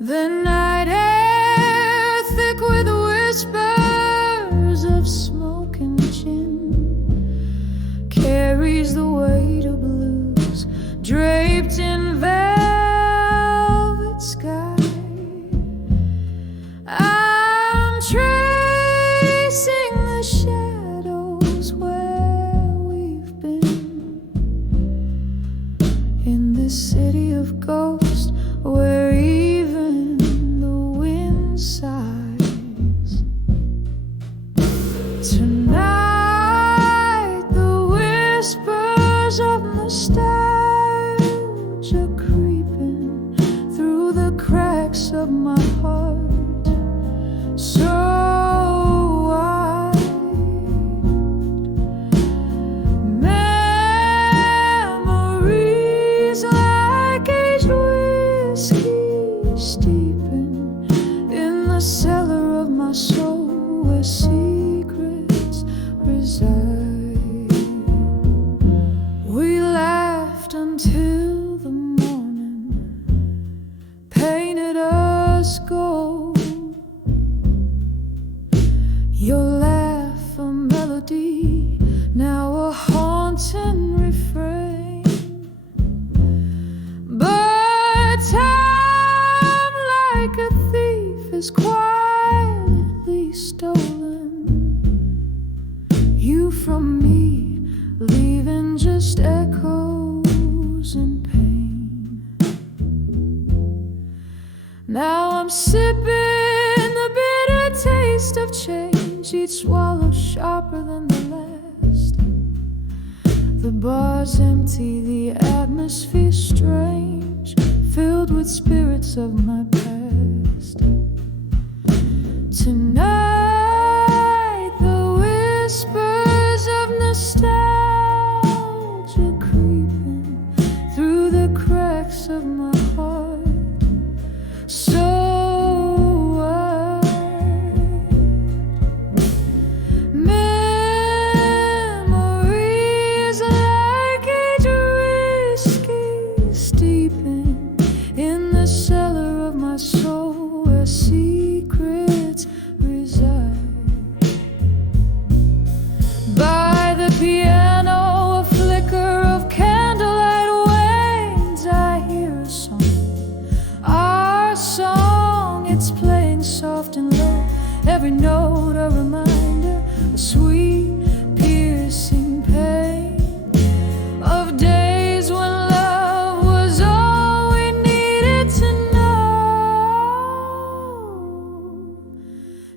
The night air thick with whispers of smoke and gin carries the weight of blues draped in velvet sky. I'm tracing the shadows where we've been in this city of ghosts where even the wind sighs. Tonight the whispers of nostalgia creeping through the cracks of my heart, so wide. Memories like aged whiskey steeping in the cellar of my soul where secrets reside. We laughed until the morning painted us gold. Your laugh a melody, now a haunting refrain. But time, like a thief, is quietly stolen. You from me, leaving just echoes and sipping the bitter taste of change, each swallow sharper than the last. The bar's empty, the atmosphere strange, filled with spirits of my past. Tonight, the whispers of nostalgia creeping through the cracks of my heart. So memories like age whiskey steeping in the cellar of my soul, where secrets reside. By the piano, a flicker of candlelight wanes. I hear a song, our song. It's playing soft and low, every note a reminder, a sweet piercing pain of days when love was all we needed to know.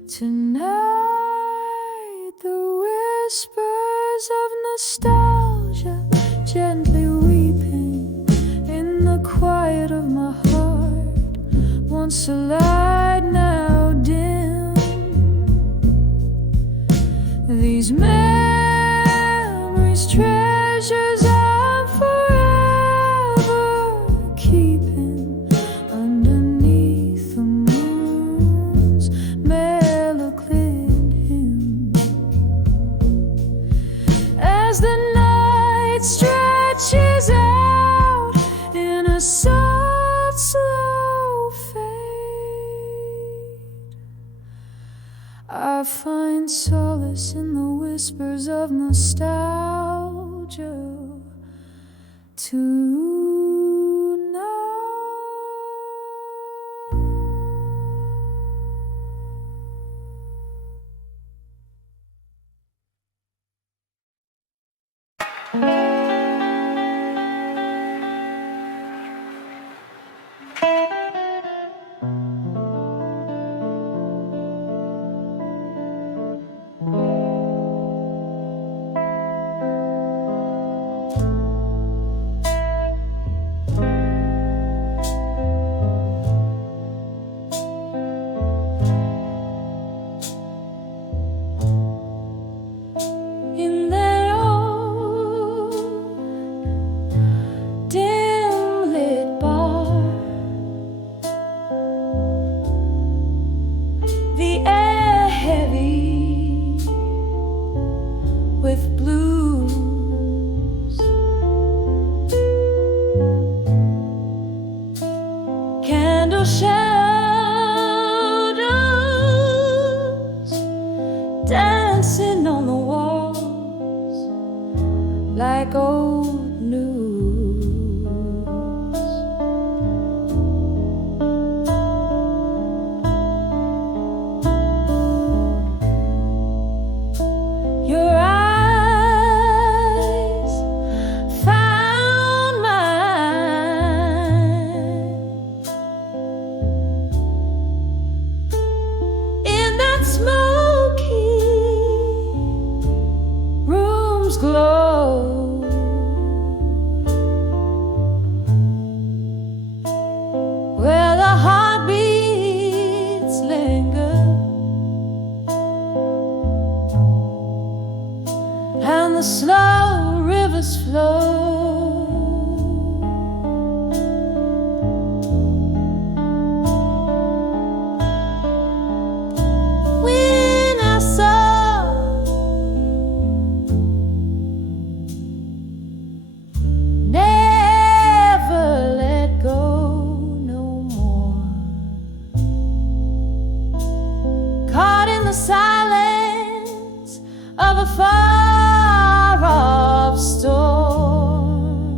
Tonight, the whispers of nostalgia gently weeping in the quiet of my heart, once a light, now dim. These memories, treasures I'm forever keeping underneath the moon's mellow-cleared hymn. As the night stretches out in a soft, slow fade, I find solace in the whispers of nostalgia tonight. In that old dim-lit bar, the air heavy with blues, candle shadows dancing on the walls like old news. Your eyes found mine in that smoky room's glow, where the heartbeats linger and the slow rivers flow. When I saw never let go no more, caught in the silence of a far-off storm,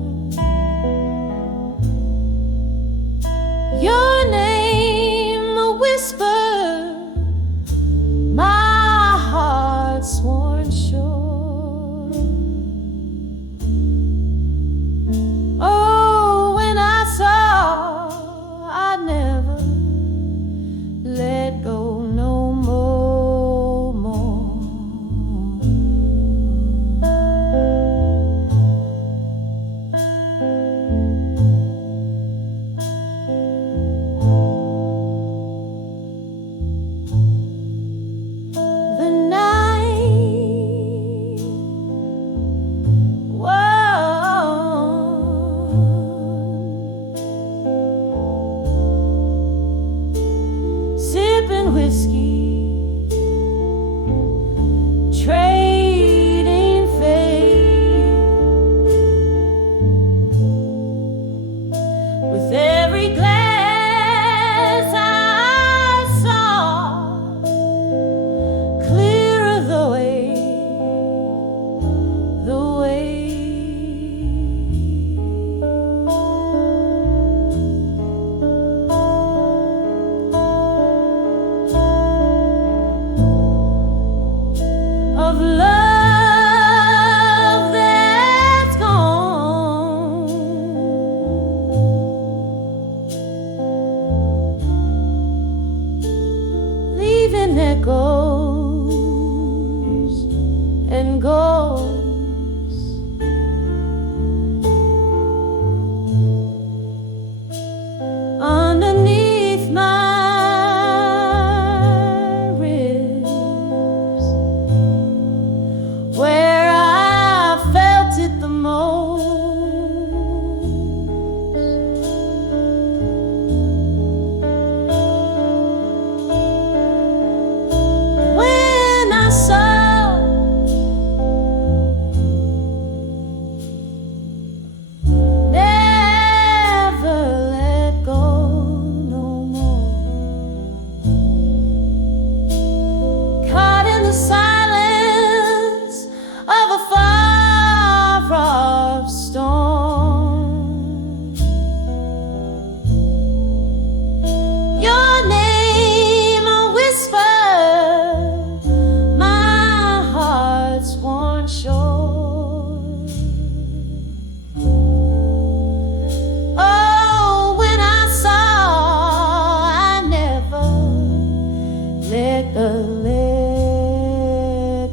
When I saw never let go no more, caught in the silence of a far-off storm. Your name a whisper, my heart's worn short. Oh, when I saw, I never let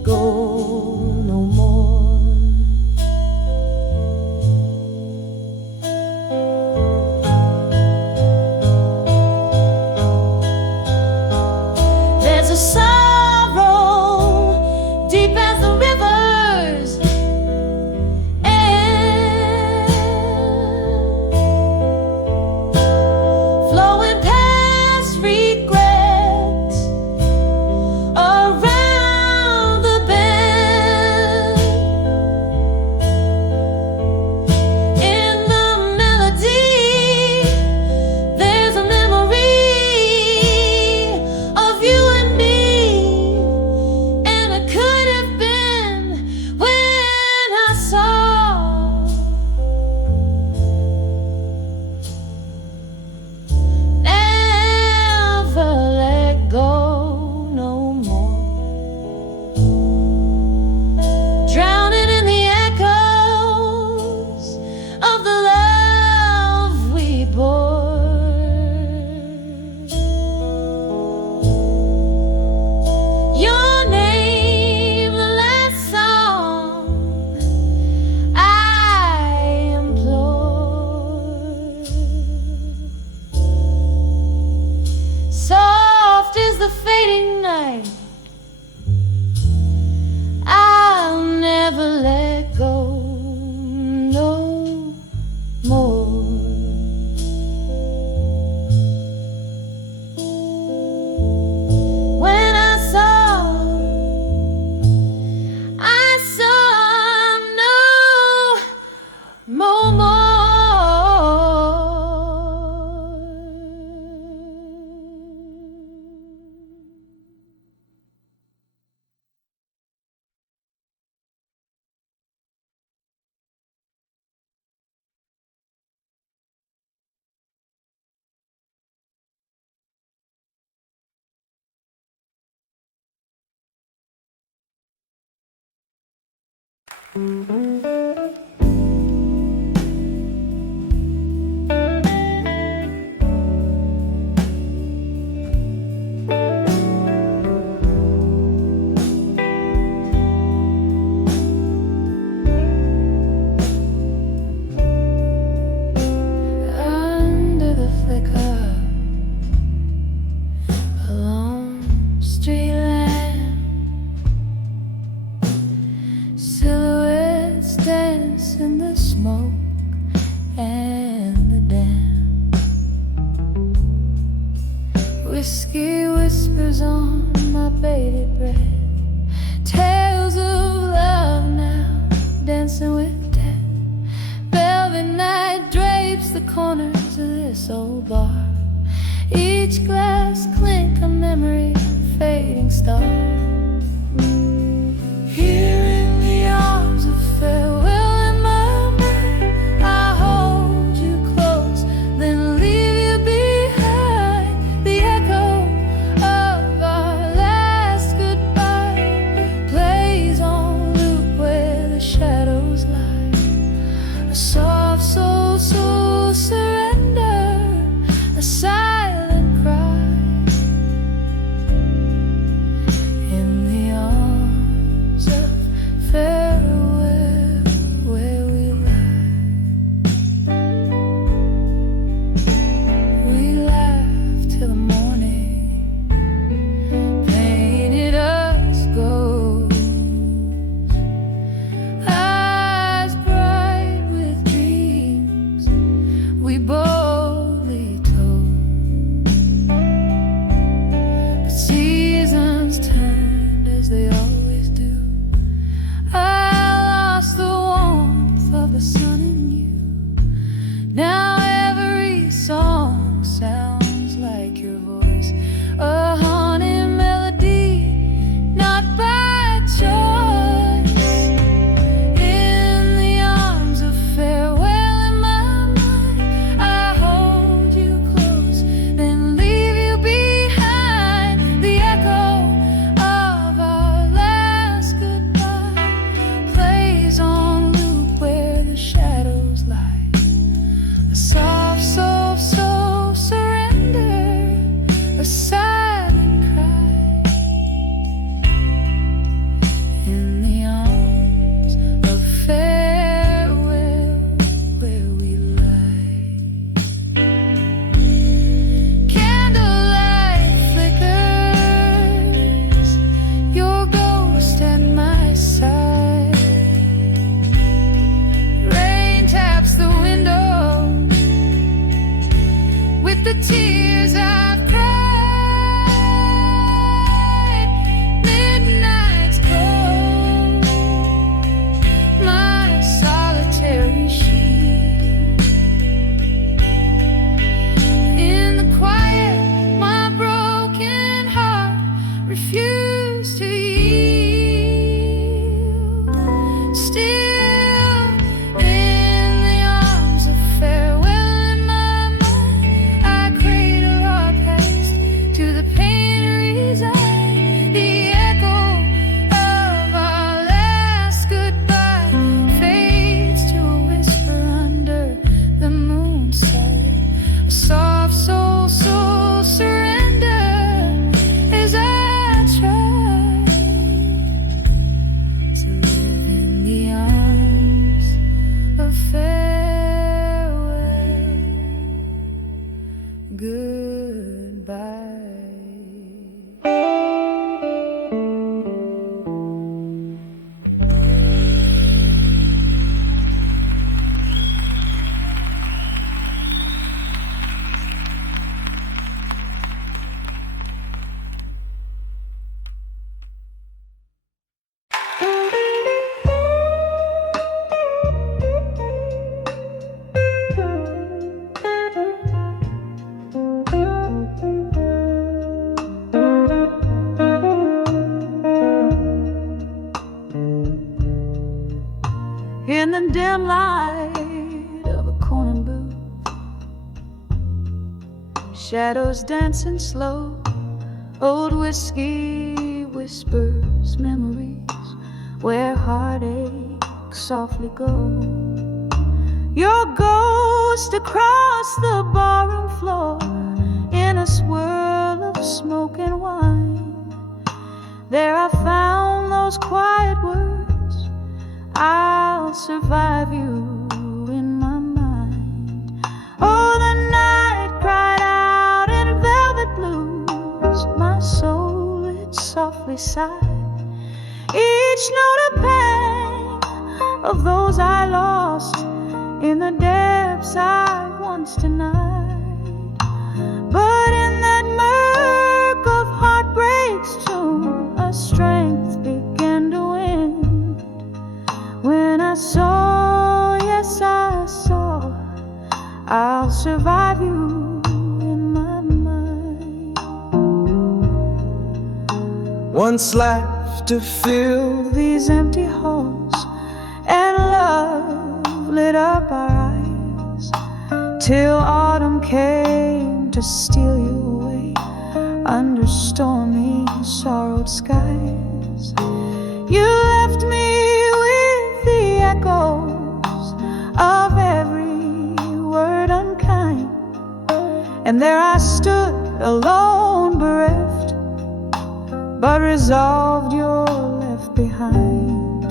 go no more. There's a sorrow deep as the rivers, and flowing past regret around the bend. In the melody, there's a memory of you and me, and it could have been when I saw never let go no more, drowning in the echoes of the love we bore. Your name, the last song I implore. Soft is the fading night, I'll never let go no more. When I saw no more. Under the flicker, a lone street lamp, silhouettes dance in the smoke and the damp. Whiskey whispers on my bated breath, tales of love now dancing with death. Velvet night drapes the corners of this old bar, each glass clink a memory, fading star. Here in the arms of farewell in my mind, I hold you close, then leave you behind. The echo of our last goodbye plays on loop where the shadows lie. A soft soul, soul surrender, a silent cry. In the arms of farewell where we laughed till the morning painted us gold, eyes bright Now every song sounds like your voice, a haunted melody, not by choice. In the arms of farewell in my mind, I hold you close, then leave you behind. The echo of our last goodbye plays on loop where the shadows lie. A soft soul surrender, a silent cry in the arms of farewell where we lie. Candlelight flickers, your ghost at my side. Rain taps the window with the tears I've cried. Midnight's cold, my solitary sheet. In the quiet, my broken heart refused to yield. Still in the arms of farewell in my mind, I cradle our past to the pain reside. The echo of our last goodbye fades to a whisper under the moon's silence. A soft soul surrender as I try to live in the arms of farewell goodbye. In the dim light of a corner booth, shadows dancing slow, old whiskey whispers memories where heartache softly goes. Your ghost across the barroom floor in a swirl of smoke and wine. There I found those quiet words, I'll survive you in my mind. Oh, the night cried out in velvet blues, my soul it softly sighed. Each note a pang of those I lost in the depths I once denied. But in that murk of heartbreak's tomb, a strength began to win. When I saw, yes I saw, I'll survive you in my mind. Once life to fill These empty halls, and love lit up our eyes, till autumn came to steal you away under stormy, sorrowed skies. You left me with the echoes of every word unkind, and there I stood alone, bereft, but resolved you're left behind.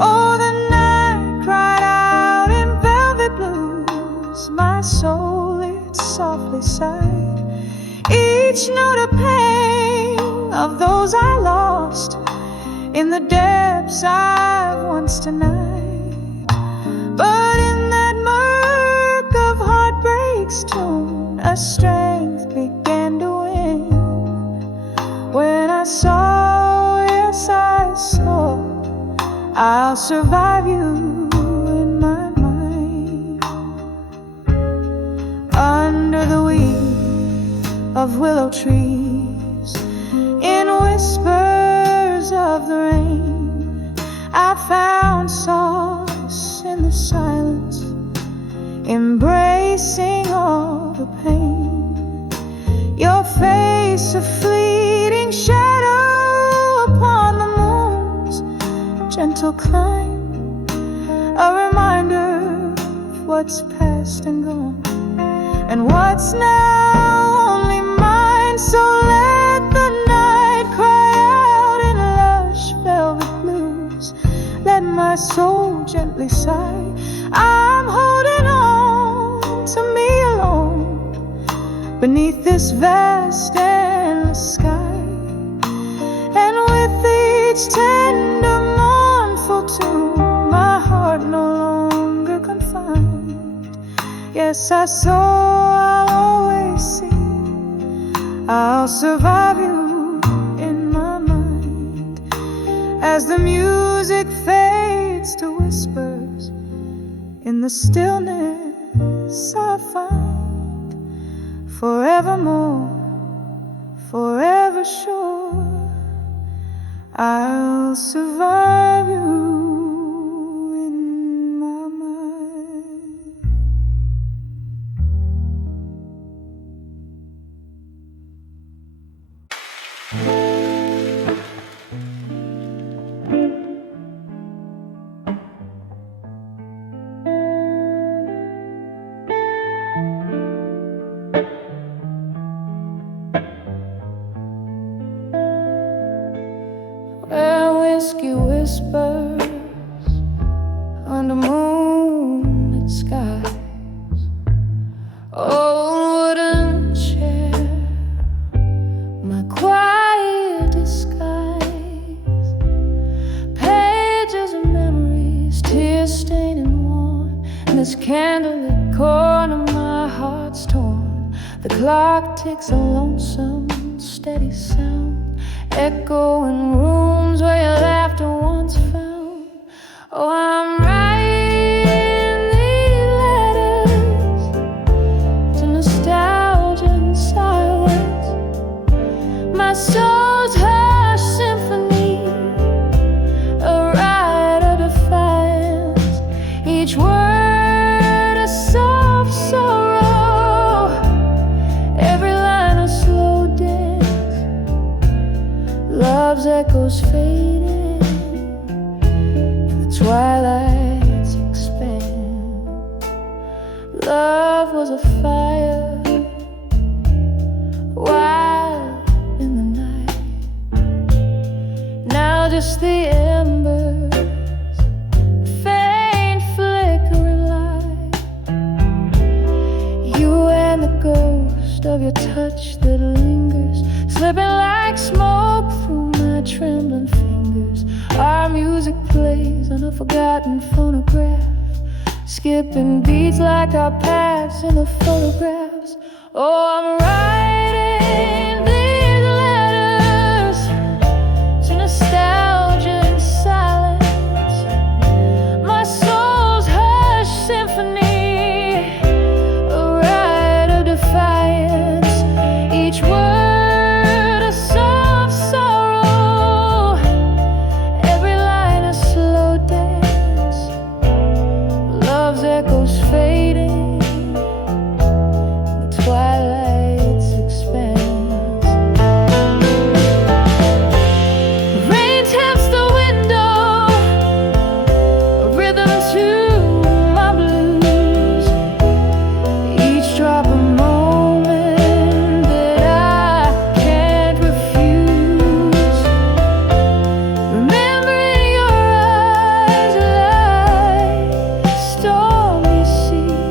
Oh, the night cried out in velvet blues, my soul it softly sighed. Each note a pain of those I lost in the depths I've once denied. But in that murk of heartbreak's tomb, a strength began to win. When I saw, yes I saw, I'll survive you in my mind. of willow trees, in whispers of the rain. I found solace in the silence, embracing all the pain. Your face, a fleeting shadow upon the moon's gentle climb, a reminder of what's past and gone, and what's now only mine. So let the night cry out in lush velvet blues. Let my soul gently sigh. I'm holding on to me alone beneath this vast endless sky. And with each tender mournful tune, my heart no longer confined. Yes, I saw, I'll always see, I'll survive you in my mind. As the music fades to whispers, in the stillness I find forevermore, forever sure, I'll survive you in my mind. Where whiskey whispers under moonlit skies, old wooden chair, my quiet disguise, pages of memories, tears stained and worn, and this candlelit corner my heart's torn. The clock ticks a lonesome, steady sound, echo in rooms where your laughter once found. Oh, I'm writing these letters to nostalgia and silence, my soul's hushed symphony, a ride of defiance. Each word a soft sorrow, every line a slow dance. Love's echoes fading, the twilight's expand. Love was a fire, wild in the night. Now just the embers, faint flickering light. You and the ghost of your touch that lingers, slipping like smoke through my trembling fingers. Our music plays on a forgotten phonograph, skipping beats like our paths in the photographs. Oh, I'm writing these letters to nostalgia and silence, my soul's hushed symphony, a ride of defiance. Each word a soft sorrow, every line a slow dance. Love's echoes fading, the twilight's expanse. Rain taps the window, a rhythm to my blues. Each drop a moment that I can't refuse. Remembering your eyes like stormy seas,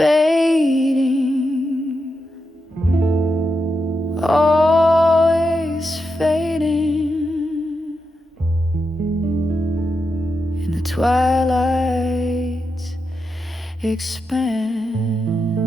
fading, always fading. In the twilight expanse.